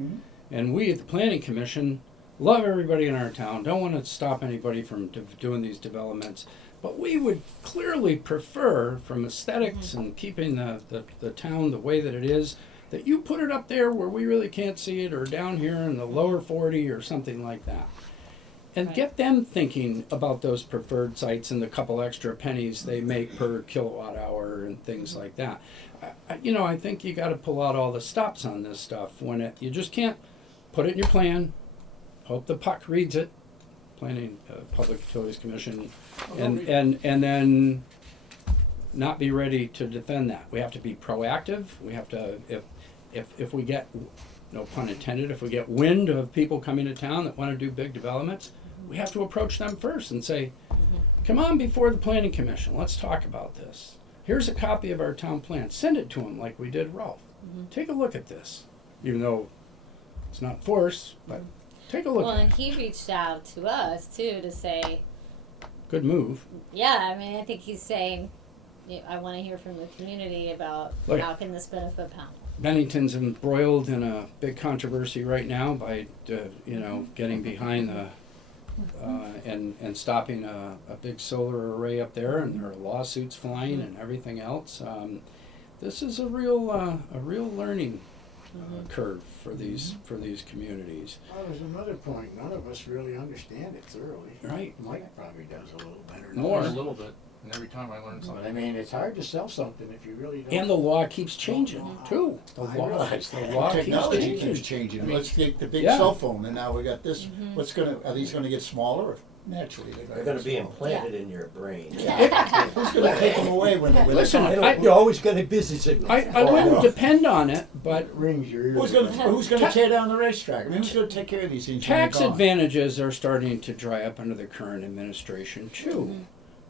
And we at the Planning Commission love everybody in our town, don't want to stop anybody from doing these developments. But we would clearly prefer, from aesthetics and keeping the town the way that it is, that you put it up there where we really can't see it, or down here in the lower 40 or something like that. And Right. get them thinking about those preferred sites and the couple extra pennies they make per kilowatt hour and things like that. I think you got to pull out all the stops on this stuff when you just can't put it in your plan, hope the puck reads it, Planning Public Utilities Commission, and then not be ready to defend that. We have to be proactive. We have to, if we get, no pun intended, if we get wind of people coming to town that want to do big developments, we have to approach them first and say, come on before the Planning Commission, let's talk about this. Here's a copy of our town plan. Send it to them like we did Ralph. Take a look at this, even though It's not forced, but take a look Well, at and it. he reached out to us too to say, Good move. yeah, I mean, I think he's saying, I want to hear from the community about Look. how can this benefit Pownal. Bennington's embroiled in a big controversy right now by, getting behind the, and stopping a big solar array up there, and there are lawsuits flying and everything else. This is a real learning curve for these communities. Well, there's another point, none of us really understand it thoroughly. Right. Mike probably does a little better. than More. A us. little bit, and every time I learn I something. mean, it's hard to sell something if you really don't. And the law keeps changing too. The I law, realize the that. law keeps Technology changing. keeps changing. Let's take the big Yeah. cell phone, and now we got this. Are these gonna get smaller? Naturally, They're gonna be implanted in your brain. Who's gonna take them away when they? Listen, You're always getting busy signals. I wouldn't depend on it, but It rings your ears. Who's gonna tear down the racetrack? I mean, who's gonna take care of these things? when tax they're gone? advantages are starting to dry up under the current administration too.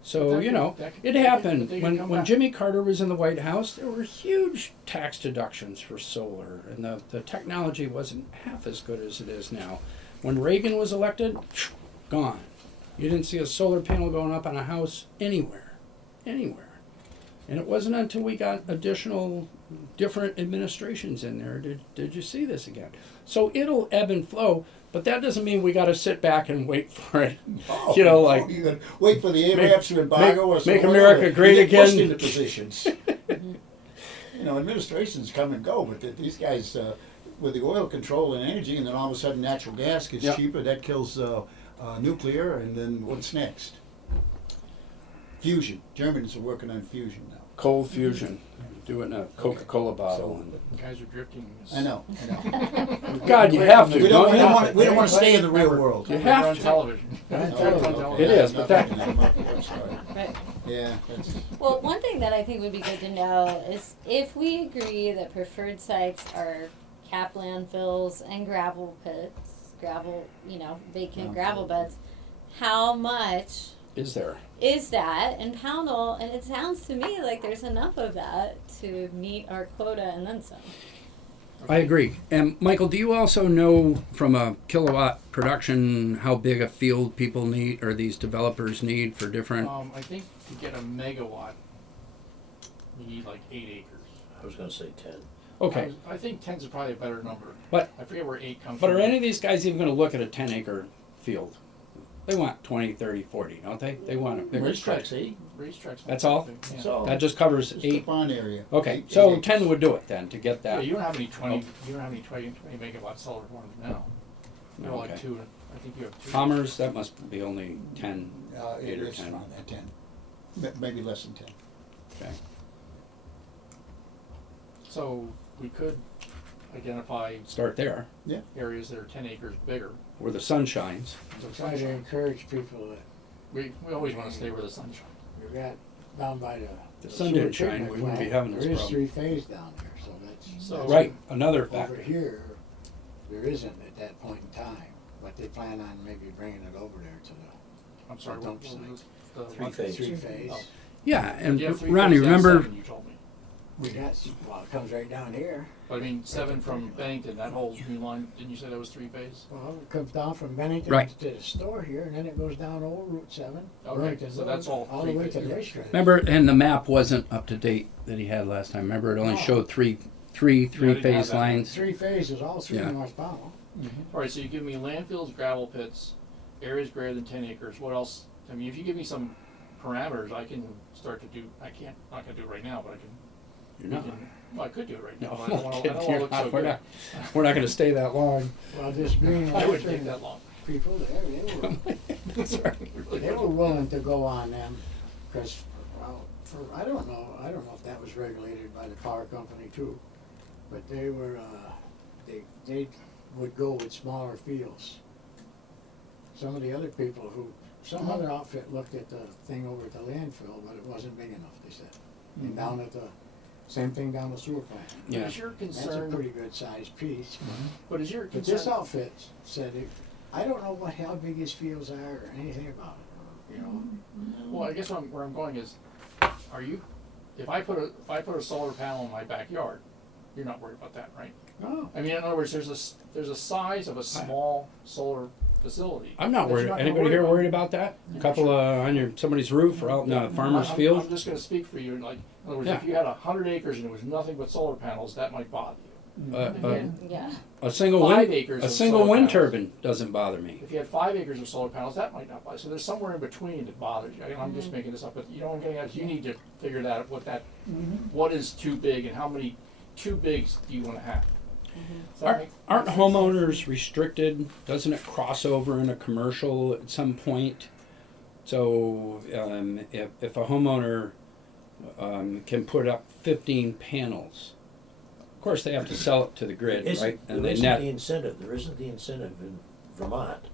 So, But that could- it they happened. could When come when back. Jimmy Carter was in the White House, there were huge tax deductions for solar, and the technology wasn't half as good as it is now. When Reagan was elected, gone. You didn't see a solar panel going up on a house anywhere. Anywhere. And it wasn't until we got additional different administrations in there did you see this again. So it'll ebb and flow, but that doesn't mean we got to sit back and wait for it. Oh, You know, like- you gotta wait for the Arabs to embargo or make something. America great You get pushed again. into positions. Administrations come and go, but these guys, with the oil control and energy, and then all of a sudden natural gas gets Yep. cheaper, that kills nuclear, and then what's next? Fusion. Germans are working on fusion now. Cold fusion. Do it in a Coca-Cola bottle. You guys are drifting. I know. and God, you have to. We don't you? want to stay in the real world. You You're have on to. television. It is, but that- I'm sorry. Right. Yeah, that's. Well, one thing that I think would be good to know is if we agree that preferred sites are cap landfills and gravel pits, vacant gravel beds, how much Is there? is that in Pownal? And it sounds to me like there's enough of that to meet our quota and then some. I agree. And Michael, do you also know from a kilowatt production how big a field people need or these developers need for different? I think to get a megawatt, you need like 8 acres. I was gonna say 10. Okay. I think 10's is probably a better number. But- I forget where 8 comes But from. are any of these guys even going to look at a 10-acre field? They want 20, 30, 40, don't they? They want a bigger Racetracks, stretch. Racetracks. That's all? Yeah. So That just covers just the 8. barn area. Okay, Eight so acres. 10 would do it then to get Yeah, that. you don't have any 20 megawatt solar farms now. You're like Okay. 2. I think you have 2. Commerce, that must be only 10. It 8 or is 10. around that 10. Maybe less than 10. Okay. So we could identify Start there, areas that are 10 acres bigger. where the sun shines. So try to encourage people that We always want to stay where the sun shines. you got down by The the sun sewer didn't shine, treatment we wouldn't be plant, having this there is problem. 3-phase down there, so that's. So- Right, another Over factor. here, there isn't at that point in time, but they plan on maybe bringing it over there to I'm sorry, Dump what site. was the Three-phase. the 3-phase. Oh. Yeah, and You have 3 Ronnie, phase and remember, 7, you told me. We got, it comes right down here. But I mean, 7 from Bennington, that whole new line, didn't you say that was 3 phase? Well, it comes down from Bennington Right. to the store here, and then it goes down Old Route 7. Okay, Burlington so Road, that's all the way to the 3-phase. racetrack. remember, and the map wasn't up to date that he had last time. Remember, it only No. showed three didn't have three-phase that. lines. 3 phases, all through Yeah. North Pownal. All right, so you give me landfills, gravel pits, areas greater than 10 acres. What else? I mean, if you give me some parameters, I can start to do. Not gonna do it right now, but I can. You're not. Well, I could do it right now. No, but I don't want to you're look not. so We're good. not. We're not going to stay that long. Well, this Green I wouldn't take Lantern that long. people there, That's right. they were willing to go on them, because, well, I don't know if that was regulated by the power company too, but they were, they would go with smaller fields. Some of the other people some other outfit looked at the thing over at the landfill, but it wasn't big enough, they said. And down at the, same thing down the sewer plant. Yeah. Is your That's a concern? pretty good sized piece. But is your But concern? this outfit said, I don't know how big his fields are or anything about it, you know? Well, I guess where I'm going is, are you? If I put a solar panel in my backyard, You're not worried about that, right? No, I mean, in other words, there's a size of a small solar facility. I'm not that you're worried. gonna Anybody here worried about that? A couple on somebody's roof or out in a farmer's I'm field? just gonna speak for you, like, in other words, Yeah. if you had 100 acres and it was nothing but solar panels, that might bother you. Yeah. A single 5 wind, acres a of single solar wind panels. turbine doesn't bother me. If you had 5 acres of solar panels, that might not bother. So there's somewhere in between that bothers you. I'm just making this up, but you know what I'm getting at? You need to figure that out, what is too big and how many too bigs do you want to have? Does that make- Aren't homeowners restricted? Doesn't it cross over in a commercial at some point? So if a homeowner can put up 15 panels, of course they have to sell it to the grid, right? And There they isn't net. the incentive, there isn't the incentive in Vermont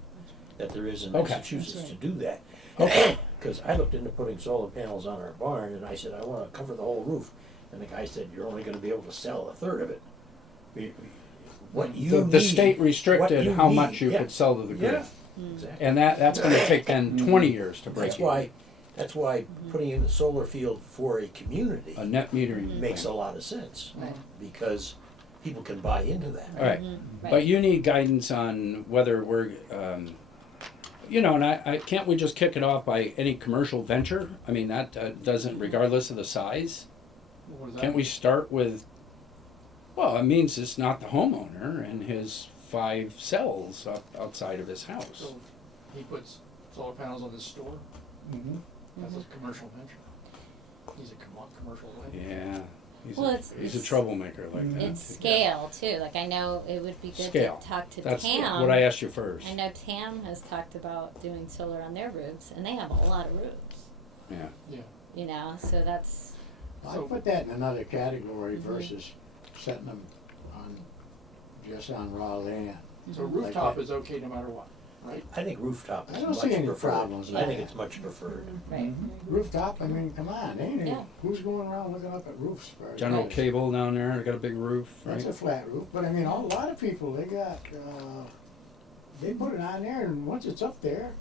that there is in Okay. Massachusetts to do that. Okay. Because I looked into putting solar panels on our barn, and I said, I wanna cover the whole roof. And the guy said, you're only gonna be able to sell a third of it. What you The need- state what restricted you how need, much you yeah. could sell to the grid. Yeah, exactly. And that's going to take then 20 years to break That's why putting in the solar field for a community a net metering. makes a plan. lot of sense, because people can buy into that. All right. Right. But you need guidance on whether we're, and I can't we just kick it off by any commercial venture? I mean, that doesn't, regardless of the size. What does that Can't we mean? start with, well, it means it's not the homeowner and his 5 cells outside of his house. So he puts solar panels on his store. Mhm. That's a commercial venture. He's a commercial venture. Yeah. He's, Well, he's a troublemaker like that. It's too. scale too. Like I know it would be good Scale. to talk to That's Tam. what I asked you first. I know Tam has talked about doing solar on their roofs, and they have a lot of roofs. Yeah. Yeah. You know, so that's I put that in another category versus setting them on, just on raw land. So Mhm. rooftop that. is okay no matter what, right? I think rooftop I is don't much see any preferred. problems with I think that. it's much preferred. right. Rooftop, I mean, come on, ain't it? Yeah. Who's going around looking up at roofs for? General That's- Cable down there, they got a big roof, That's right? a flat roof, but I mean, a lot of people, they got, they put it on there and once it's up there,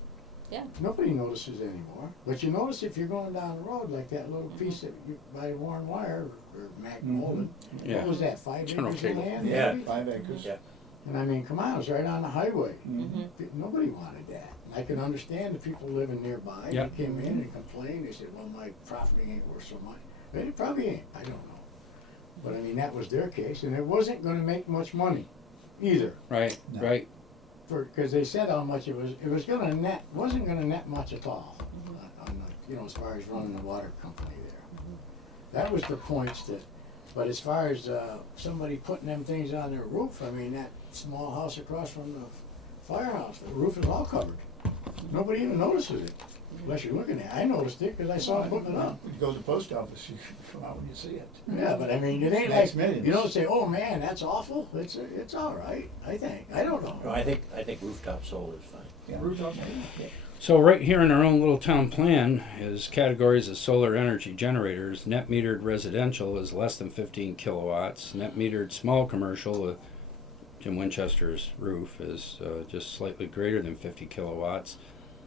Yeah. nobody notices anymore. But you notice if you're going down the road, like that little piece that you, by Warren Wire or Mac Mullen, Yeah. what was that, 5 General acres of Cable. land? Yeah. maybe? 5 acres. Yeah. And I mean, come on, it's right on the highway. Mm-hmm. Nobody wanted that. I can understand the people living nearby. Yep. They came in and complained. They said, well, my property ain't worth so much. But it probably ain't. I don't know. But I mean, that was their case, and it wasn't going to make much money either. Right, right. Because they said how much it was going to net, wasn't going to net much at all. On the, as far as running the water company there. That was the points that, but as far as somebody putting them things on their roof, I mean, that small house across from the firehouse, the roof is all covered. Nobody even notices it, unless you're looking at it. I noticed it because I saw them putting it up. You go to the post office, you come out when you see it. Yeah, but I mean, it ain't Next like, millions. you don't say, oh man, that's awful. It's all right, I think. I don't know. No, I think rooftop solar is fine. Yeah. Rooftop. So right here in our own little town plan is categories of solar energy generators. Net metered residential is less than 15 kilowatts. Net metered small commercial, Jim Winchester's roof is just slightly greater than 50 kilowatts.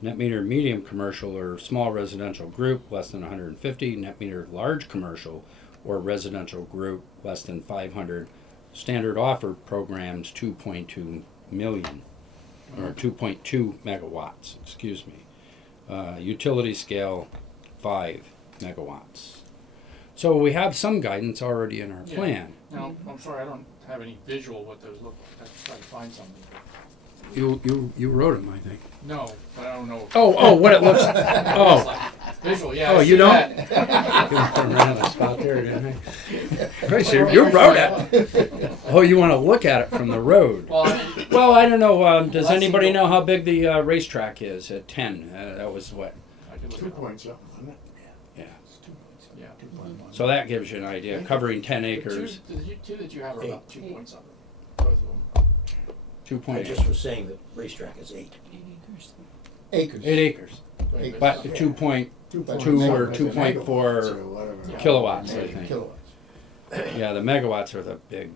Net metered medium commercial or small residential group less than 150. Net metered large commercial or residential group less than 500. Standard offer programs 2.2 million. Or 2.2 megawatts, excuse me. Utility scale 5 megawatts. So we have some guidance already in our Yeah. plan. Now, I'm sorry, I don't have any visual what those look like. I tried to find something. You wrote them, I think. No, but I don't know. Oh, what it looks. It's Oh, like visual, yeah. Oh, I you see don't? that. you put 'em right on the spot there, didn't I? Right, so you wrote it. Oh, you want to look at it from the road? Well, I mean, Well, I don't know. Does Well, I anybody see- know how big the racetrack is at 10? That was what? I could look 2 it up. point something, wasn't it? Yeah. Yeah. So that gives you an idea, covering 10 The acres, two that you have are about 2 Eight. point something. Both of them. 2.8. I just was saying that racetrack is 8. Acres. 8 acres. But But it's- 2.2 2.2 or is a 2.4 megawatts or whatever. Yeah. kilowatts, I think. Kilowatts. Yeah, the megawatts are the big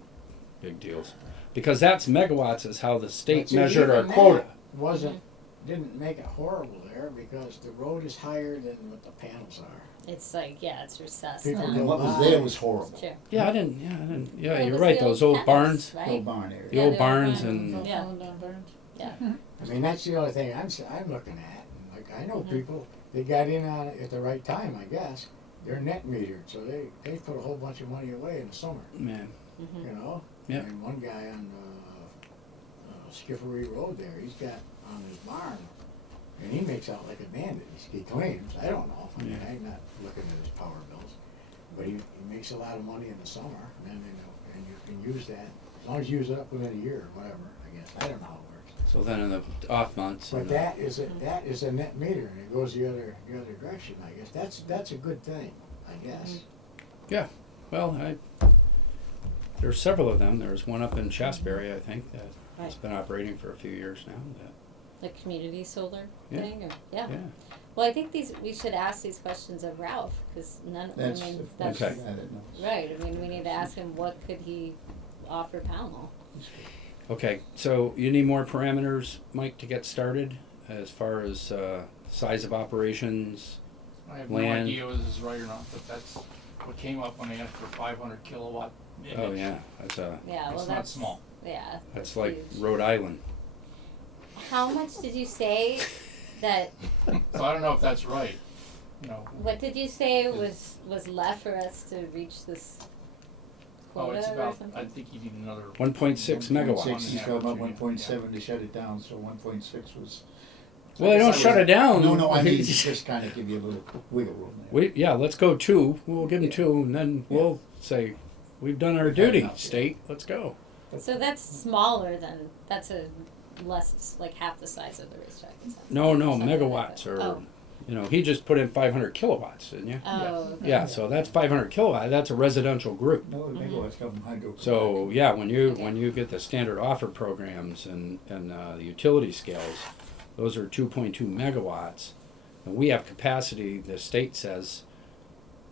deals. Because that's megawatts is how the state But see, measured our even quota. that Wasn't didn't make it horrible there because the road is higher than what the panels are. It's like, yeah, it's recessed People now. go And what was by. there was horrible. Sure. Yeah, I didn't, Well, it you're was right, the those old old kennels, barns, right? Old barn area. the Yeah, old the old barns barns. and, Yeah. Falling down burned. Yeah. I mean, that's the only thing I'm looking at. And like, I know Mhm. people, they got in on it at the right time, I guess. They're net metered, so they put a whole bunch of money away in the summer, man, Mhm. you know? Yeah. And one guy on Skiffery Road there, he's got on his barn, and he makes out like a bandit. He claims, I don't know. I mean, Yeah. I'm not looking at his power bills. But he makes a lot of money in the summer, and then, and you can use that, as long as you use it up within a year or whatever, I guess. I don't know how it works. so then in the off months. But and that is a net meter, and it goes the other direction, I guess. That's a good thing, I guess. Well, there's several of them. There's one up in Shasberry, I think, that has Right. been operating for a few years now. The community solar Yeah. thing, or yeah. Yeah. Well, I think we should ask these questions of Ralph because none. That's, I mean, if that's Okay. that it knows. right. I mean, we need to ask him what could he offer Pownal. Okay, so you need more parameters, Mike, to get started as far as size of operations. I have no Land. idea whether this is right or not, but that's what came up when I asked for 500 kilowatt image. Oh yeah, that's Yeah, well, It's not that's small. Yeah, that's like huge. Rhode Island. How much did you say that? So I don't know if that's right. You know, What did you say was left for us to reach this oh, quota it's or about, something? I think you need another. 1.6 megawatts. 1.6, he's Yeah, got about yeah. 1.7 to shut it down, so 1.6 was. Well, they don't shut it down. No, I mean, just kind of give you a little wiggle room there. Let's go 2. We'll give them Yeah. 2, and then we'll say we've done our We've had duty, enough, yeah. state. Let's go. So that's smaller than that's a less like half the size of the racetrack. it sounds No, like, no, or something like megawatts that. are. Oh, He just put in 500 kilowatts, didn't you? oh okay. Yeah, so that's 500 kilowatt. That's a residential group. No, the megawatts come from hydro. So yeah, when you Okay. get the standard offer programs and the utility scales, those are 2.2 megawatts, and we have capacity. The state says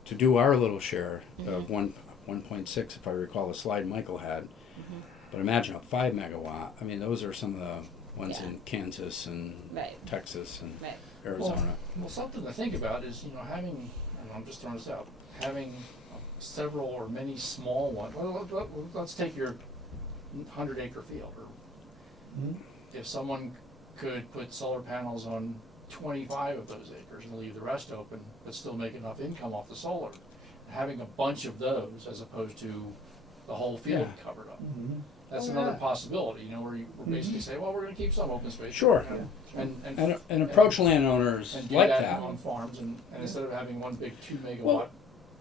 to do our little share of 1.6, if I recall the slide Michael had. Mhm. But imagine a 5 megawatt. I mean, those are some of the ones Yeah. in Kansas and Right. Texas and Right. Arizona. Well, something to think about is, you know, having, and I'm just throwing this out, having several or many small ones. Well, let's take your 100-acre field, or Mhm. if someone could put solar panels on 25 of those acres and leave the rest open, but still make enough income off the solar, having a bunch of those as opposed to the whole field Yeah. covered up. Mhm. That's Oh, another yeah. possibility, you know, where you basically say, well, we're going to keep some open space. Sure. you know, and And approach landowners and do like that, that. on farms, and instead of having one big 2 megawatt Well-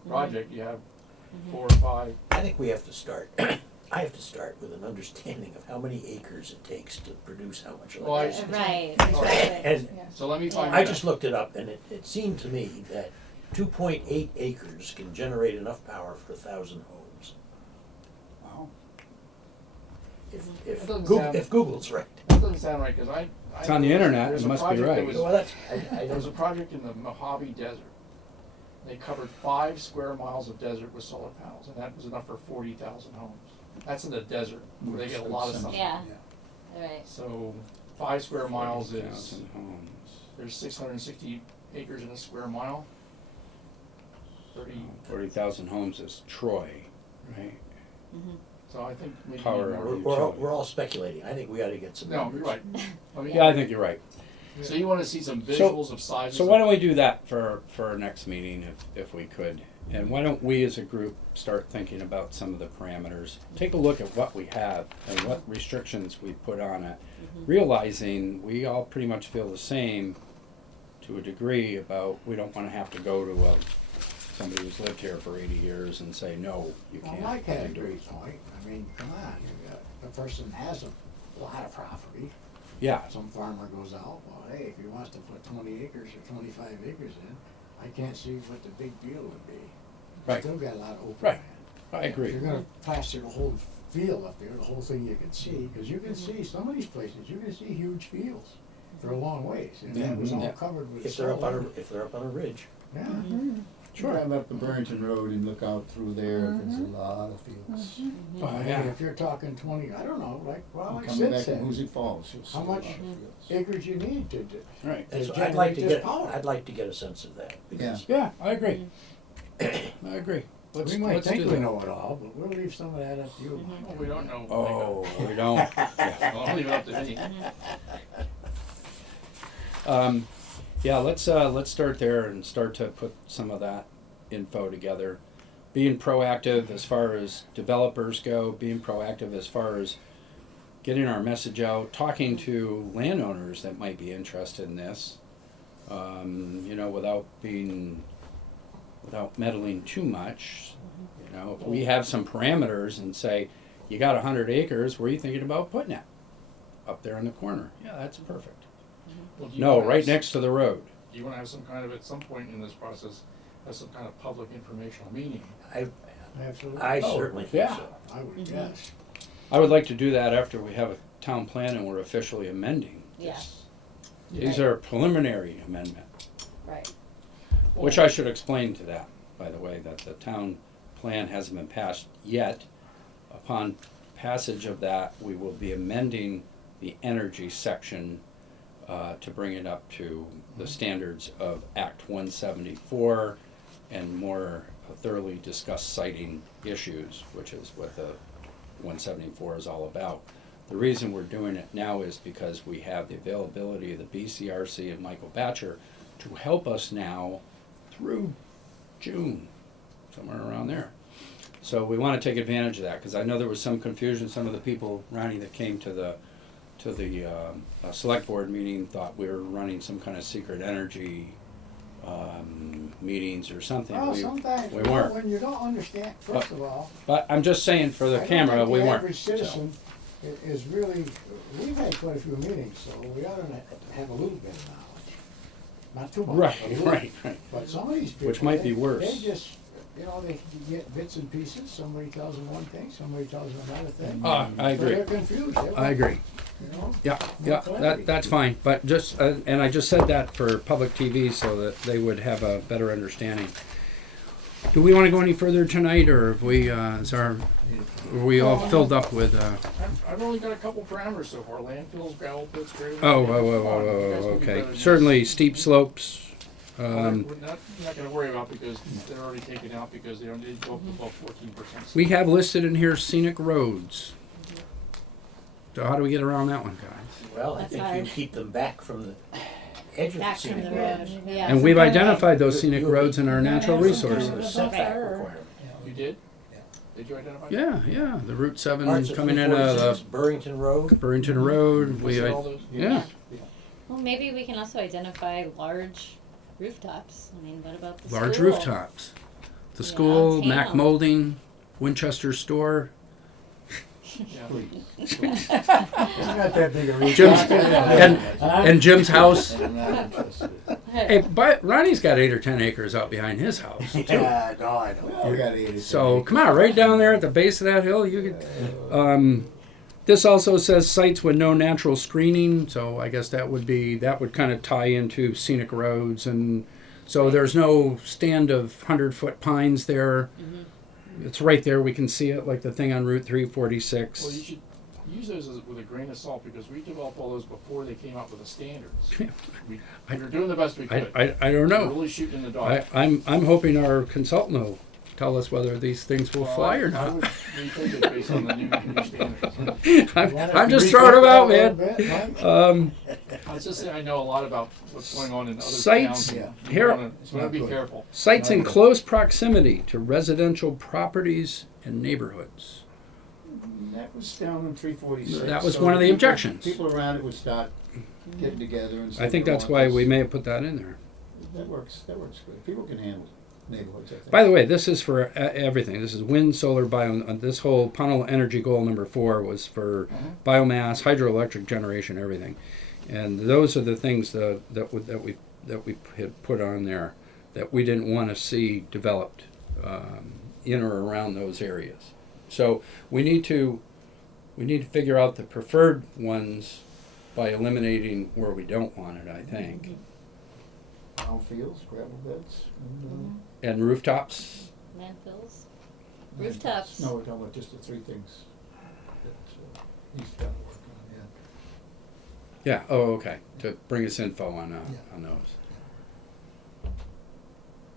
project, you have Mhm. 4 or 5. I think we have to start, I have to start with an understanding of how many acres it takes to produce how much Well, I- electricity. Right. All right. Exactly. And Yeah. So let me find I out. just looked it up, and it seemed to me that 2.8 acres can generate enough power for 1,000 homes. Wow. If That doesn't Google, sound- if Google's right. That doesn't sound right, because I. It's on the internet, there's it a must be project that right. was- Well, that's, There was a project in the Mojave Desert. They covered 5 square miles of desert with solar panels, and that was enough for 40,000 homes. That's in the desert, where they get a lot of sun. Yeah. Right. So 5 square miles is, 40,000 homes. there's 660 acres in a square mile. 40,000 homes is Troy, right? Mm-hmm. So I think maybe. Power more- we're all speculating. I think we ought to get some No, numbers. you're right. I mean, Yeah, I think you're right. So you wanna see some visuals of sizes? So why don't we do that for our next meeting if we could? And why don't we as a group start thinking about some of the parameters? Take a look at what we have and what restrictions we put on it. Realizing we all pretty much feel the same to a degree about we don't wanna have to go to somebody who's lived here for 80 years and say, no, you Well, can't. Mike had a great point. I mean, come on, you got, a person has a lot of property. Yeah, Some farmer goes out, well, hey, if he wants to put 20 acres or 25 acres in, I can't see what the big deal would be. Right. Still got a lot of open Right. land. I agree. If you're gonna plaster the whole field up there, the whole thing you can see, cause you can see, some of these places, you can see huge fields for a long ways. And that was all Yeah. covered with If they're up on solar. if they're up on a ridge. Yeah. You drive up the Burrington Road and look out through there, there's a lot of fields. Oh, I mean, yeah. if you're talking 20, I don't know, like, well, like Coming Sid back from said, Hoosick Falls, you'll see how a lot much of fields. acres you need to do. Right. That's, To I'd like to generate this get, power. I'd like to get a sense of that, because Yeah, I agree. I agree. Let's, We might let's think do we that. know it all, but we'll leave some of that up to you. Well, we don't know. Oh, we don't. Yeah. Well, I'll leave it up to me. Yeah, let's start there and start to put some of that info together. Being proactive as far as developers go, being proactive as far as getting our message out, talking to landowners that might be interested in this, you know, without meddling too much. You know, if we have some parameters and say, you got 100 acres, where are you thinking about putting it? Up there in the corner. Yeah, that's perfect. Well, do you No, wanna right have next to the road. Do you wanna have some kind of, at some point in this process, have some kind of public informational meeting? Absolutely. I Oh, certainly think yeah. so. I would guess. I would like to do that after we have a town plan and we're officially amending. Yeah. this. These are preliminary amendment, Right. which I should explain to that, by the way, that the town plan hasn't been passed yet. Upon passage of that, we will be amending the energy section to bring it up to the standards of Act 174 and more thoroughly discuss siting issues, which is what the 174 is all about. The reason we're doing it now is because we have the availability of the BCRC and Michael Batcher to help us now through June, somewhere around there. So we want to take advantage of that, because I know there was some confusion. Some of the people, Ronnie, that came to the select board meeting thought we were running some kind of secret energy meetings or something. Well, We- sometimes, we you know, weren't. when you don't understand, first of all, But I'm just saying for the I don't camera, think we the weren't. average so. citizen is really, we've had quite a few meetings, so we ought to have a little bit of knowledge. Not too much, Right, but a little. right, right. But some of these people. Which might be they- worse. They just, you know, they get bits and pieces, somebody tells them one thing, somebody tells them another thing. I So agree. they're confused. They I want, agree. You know, Yeah, more yeah, clarity. that's fine, but just, and I just said that for public TV so that they would have a better understanding. Do we wanna go any further tonight, or have we, are we all filled up with, I've only got a couple parameters so far, landfills, gravel pits, grade. oh, okay. Certainly steep slopes, We're not gonna worry about because they're already taken out because they don't need to go up to about 14%. we have listed in here scenic roads. So how do we get around that one, guys? Well, I That's think you hard. keep them back from the edge of the Back from scenic the road. road. Yeah. And we've Right. identified those scenic roads in our natural Yeah, some kind resources. of a Setback buffer. requirement. You did? Yeah. Did you identify? Yeah, the Route 7 Parts of coming in 346, Burrington Road. Burrington Road, Was it all those? yeah. Well, maybe we can also identify large rooftops. I mean, what about the Large school? rooftops. The Yeah, school, town. Mac Molding, Winchester Store, Yeah. It's not that big a reach. Jim's, and Jim's house. I'm not interested. Hey, but Ronnie's got 8 or 10 acres out behind his house. Yeah, no, I know. Well, we got 80. So come on, right down there at the base of that hill, you could. This also says sites with no natural screening, so I guess that would kind of tie into scenic roads, and so there's no stand of 100-foot pines there. It's right there. We can see it, like the thing on Route 346. Well, you should use those with a grain of salt because we developed all those before they came out with the standards. We were doing the best we could. I don't We were know. really shooting in the dark. I'm hoping our consultant will tell us whether these things will Well, fly or I not. would rethink it based on the new standards. I'm just throwing them out, man. Let's just say I know a lot about what's going on in other Sites, towns. yeah. You Here- wanna- So wanna be careful. Sites in close proximity to residential properties and neighborhoods. That was down in 346. That was so one of the people- objections. People around it would start getting together and say. I think we that's want why this. we may have put that in there. That works good. People can handle neighborhoods, I think. By the way, this is for everything. This is wind, solar, this whole Pownal energy goal number 4 was for biomass, hydroelectric generation, everything. And those are the things that we had put on there that we didn't want to see developed in or around those areas. So we need to figure out the preferred ones by eliminating where we don't want it, I think. brownfields, gravel beds, and, And rooftops. Landfills, and rooftops. No, we're talking about just the three things that, he's gotta work on, yeah. Yeah. Oh, okay. To bring us info on Yeah. on those.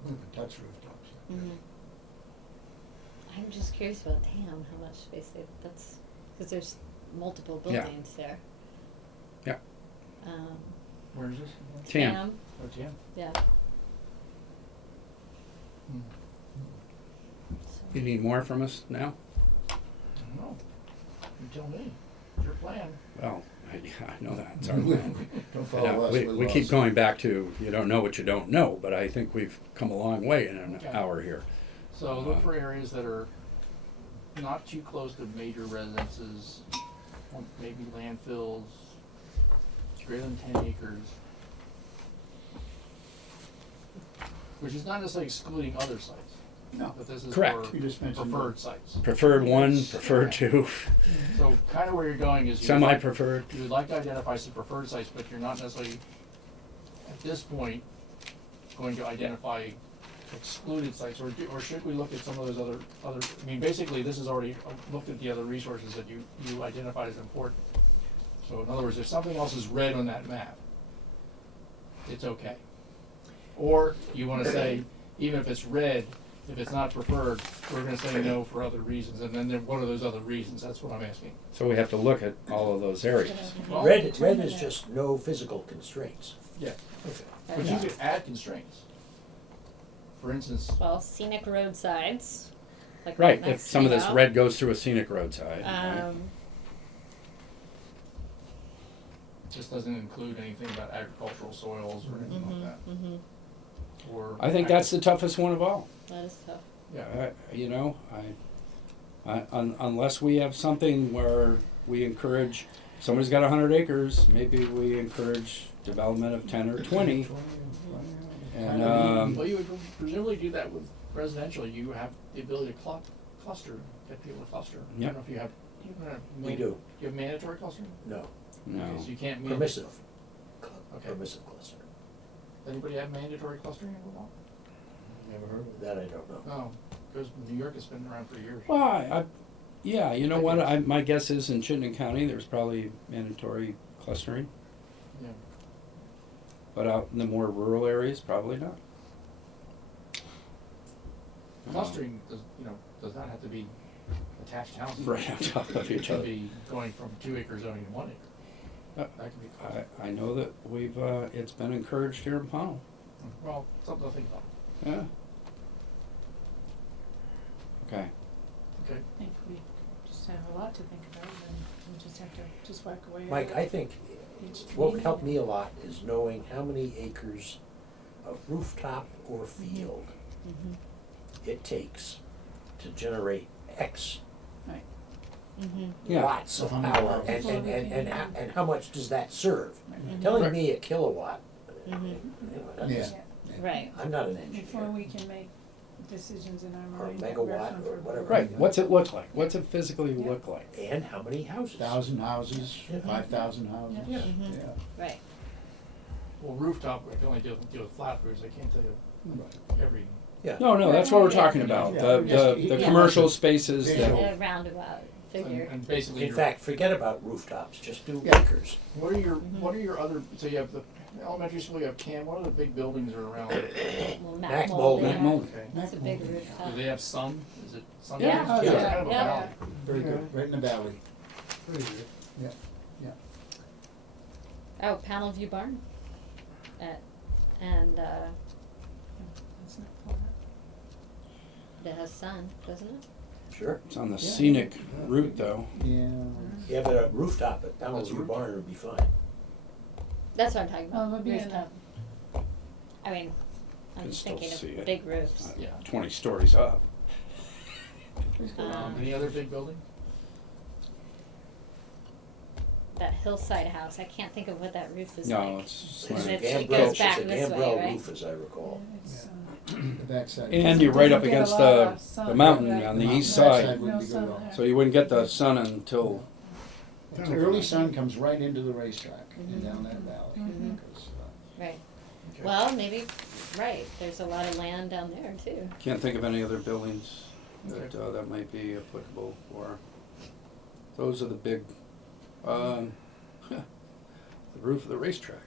We haven't touched rooftops yet. Mhm. I'm just curious about TAM, how much space that's, because there's multiple Yeah. buildings there. Yeah. Where is this? TAM. Oh, TAM. Yeah. Hmm. So- You need more from us now? I don't know. You tell me. It's your plan. Well, yeah, I know that. It's our plan. Don't I follow know. us, We we're keep lost. going back to you don't know what you don't know, but I think we've come a long way in an Okay. hour here. So look for areas that are not too close to major residences, maybe landfills, greater than 10 acres. Which is not necessarily excluding other sites, No, but this is Correct. for you just mentioned. preferred sites. Preferred one, preferred two, So kind of where you're going is semi-preferred. you would like to identify some preferred sites, but you're not necessarily, at this point, going to identify excluded sites, or should we look at some of those other, I mean, basically, this is already looked at the other resources that you identified as important. So in other words, if something else is red on that map, it's okay. Or you wanna say, even if it's red, if it's not preferred, we're gonna say no for other reasons, and then what are those other reasons? That's what I'm asking. So we have to look at all of those areas. Well, Red is just no physical constraints. Yeah, Okay. but you could add constraints. For instance, Well, scenic roadsides, like Right, next if some of to this you. red goes through a scenic roadside. right? this doesn't include anything about agricultural soils or anything like that. Mhm. Or I think that's the toughest one of all. That is tough. Yeah, You know, unless we have something where we encourage, somebody's got 100 acres, maybe we encourage development of 10 or 20. And, well, you would presumably do that with residential, you have the ability to cluster, get people to cluster. I Yep. don't know if you have, We do, you have mandatory clustering? no, no. Okay, so you can't permissive, Okay. permissive cluster. Anybody have mandatory clustering in Vermont? Never heard of that, I don't know. No, because New York has been around for years. Well, yeah, you know what, my guess is in Chittenden County, there's probably mandatory clustering, Yeah. but out in the more rural areas, probably not. Clustering does not have to be attached houses. Right on top of It each could other. be going from 2 acre zoning to 1 acre. Uh, That could be clustering. I know that it's been encouraged here in Pownal. Well, something to think about. Yeah. Okay. Okay. I think we just have a lot to think about, and we just have to just whack away. at Mike, it. I think what would help me a lot is knowing how many acres of rooftop or field it takes to generate X Yeah. watts of Hundred power, thousand. and how much does that serve? Right. Telling Right. me a kilowatt, Yeah. Right. I'm not an Before engineer. we can make decisions in our Or mind. that megawatt we're or comfortable whatever. with. Right, what's it look like? What's it physically Yeah. look like? And how many houses? 1,000 houses, Yeah. 5,000 houses. Yeah. Mhm. Yeah. Right. Well, rooftop, I can only deal with flat roofs, I can't tell you every, No, that's what we're talking about, Yeah. the Yeah. commercial spaces Visual. that, A roundabout figure. and basically In your, fact, forget about rooftops, just do Yeah. acres. what are your other, so you have the elementary school, you have CAM, what are the big buildings that are around it? Well, Mac Mac mold. mold. Mac mold. Okay. That's a big rooftop. Do they have sun? Is it sun? Yeah. based? Oh, It's yeah. kind of a Yeah. valley. Very good, right in the valley. Very good. Yeah. Oh, Pownal View Barn. And Let's not pull that. it has sun, doesn't it? Sure. it's on the Yeah. scenic route though. Yeah. Yeah, but a rooftop at That's Pownal View rooftop. Barn would be fine. That's what I'm talking Oh, about. we'll be in Rooftop. I mean, I'm Can just still thinking see of it. big roofs. Yeah. 20 stories up. Any other big building? That hillside house, I can't think of what that roof is No, like. it's It's slant. a It gambrel, goes it's back a this way, gambrel right? roof, as I recall. It's, The backside. And you're right up Doesn't get a against lot of the sun, mountain right. on the No, east backside side, would No be good sun off. there. so you wouldn't get the sun until, The early sun comes right into the racetrack Mhm. and down that valley. Mhm. 'Cause, Right. Well, maybe, right, there's a lot of land down there too. Can't think of any other buildings that, Okay. that might be applicable for. Those are the big, the roof of the racetrack.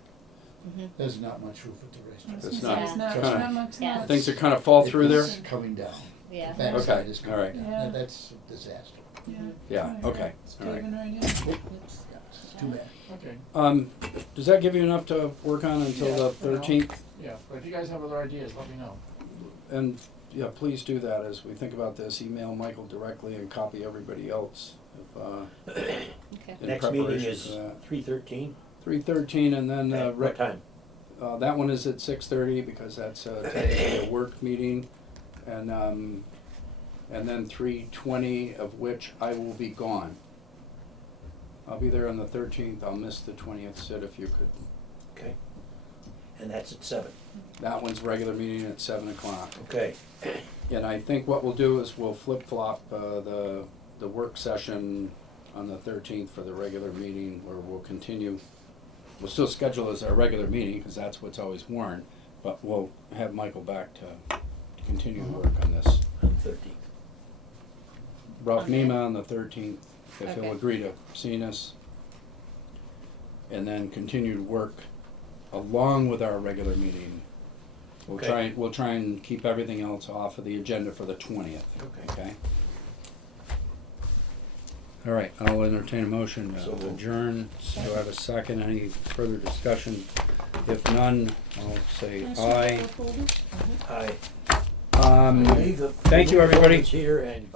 Mm-hmm. There's not much roof at the racetrack. It's It's not- not, kinda- not much Yeah. left. Things that kind of fall through there? It's coming down. Yeah. The backside Okay, is all coming right. down. Yeah. That's a disaster. Yeah. Yeah, okay, It's all right. paving right in. Oops. Yeah, it's too bad. Okay, Does that give you enough to work on until Yeah, the for now. 13th? yeah, but if you guys have other ideas, let me know. And, yeah, please do that as we think about this. Email Michael directly and copy everybody else. Okay. In Next meeting preparation is for that. 3:13. 3:13, and then, At what time? that one is at 6:30 because that's technically a work meeting. And then 3:20, of which I will be gone. I'll be there on the 13th. I'll miss the 20th. Sid, if you could. Okay. And that's at 7. That one's regular meeting at 7 o'clock. Okay. And I think what we'll do is we'll flip-flop the work session on the 13th for the regular meeting, where we'll continue. We'll still schedule as our regular meeting, because that's what's always warned, but we'll have Michael back to continue to work on this. On the 13th. Ralph Okay. Nima on the 13th, if he'll Okay. agree to seeing us. And then continue to work along with our regular meeting. Okay. We'll try and keep everything else off of the agenda for the 20th, Okay. okay? All right, I'll entertain a motion So to moved. adjourn. Do I have a second? Any further discussion? If none, I'll say Can I show aye. you the folder? Aye. Um, Leave the- thank you, everybody. Here and.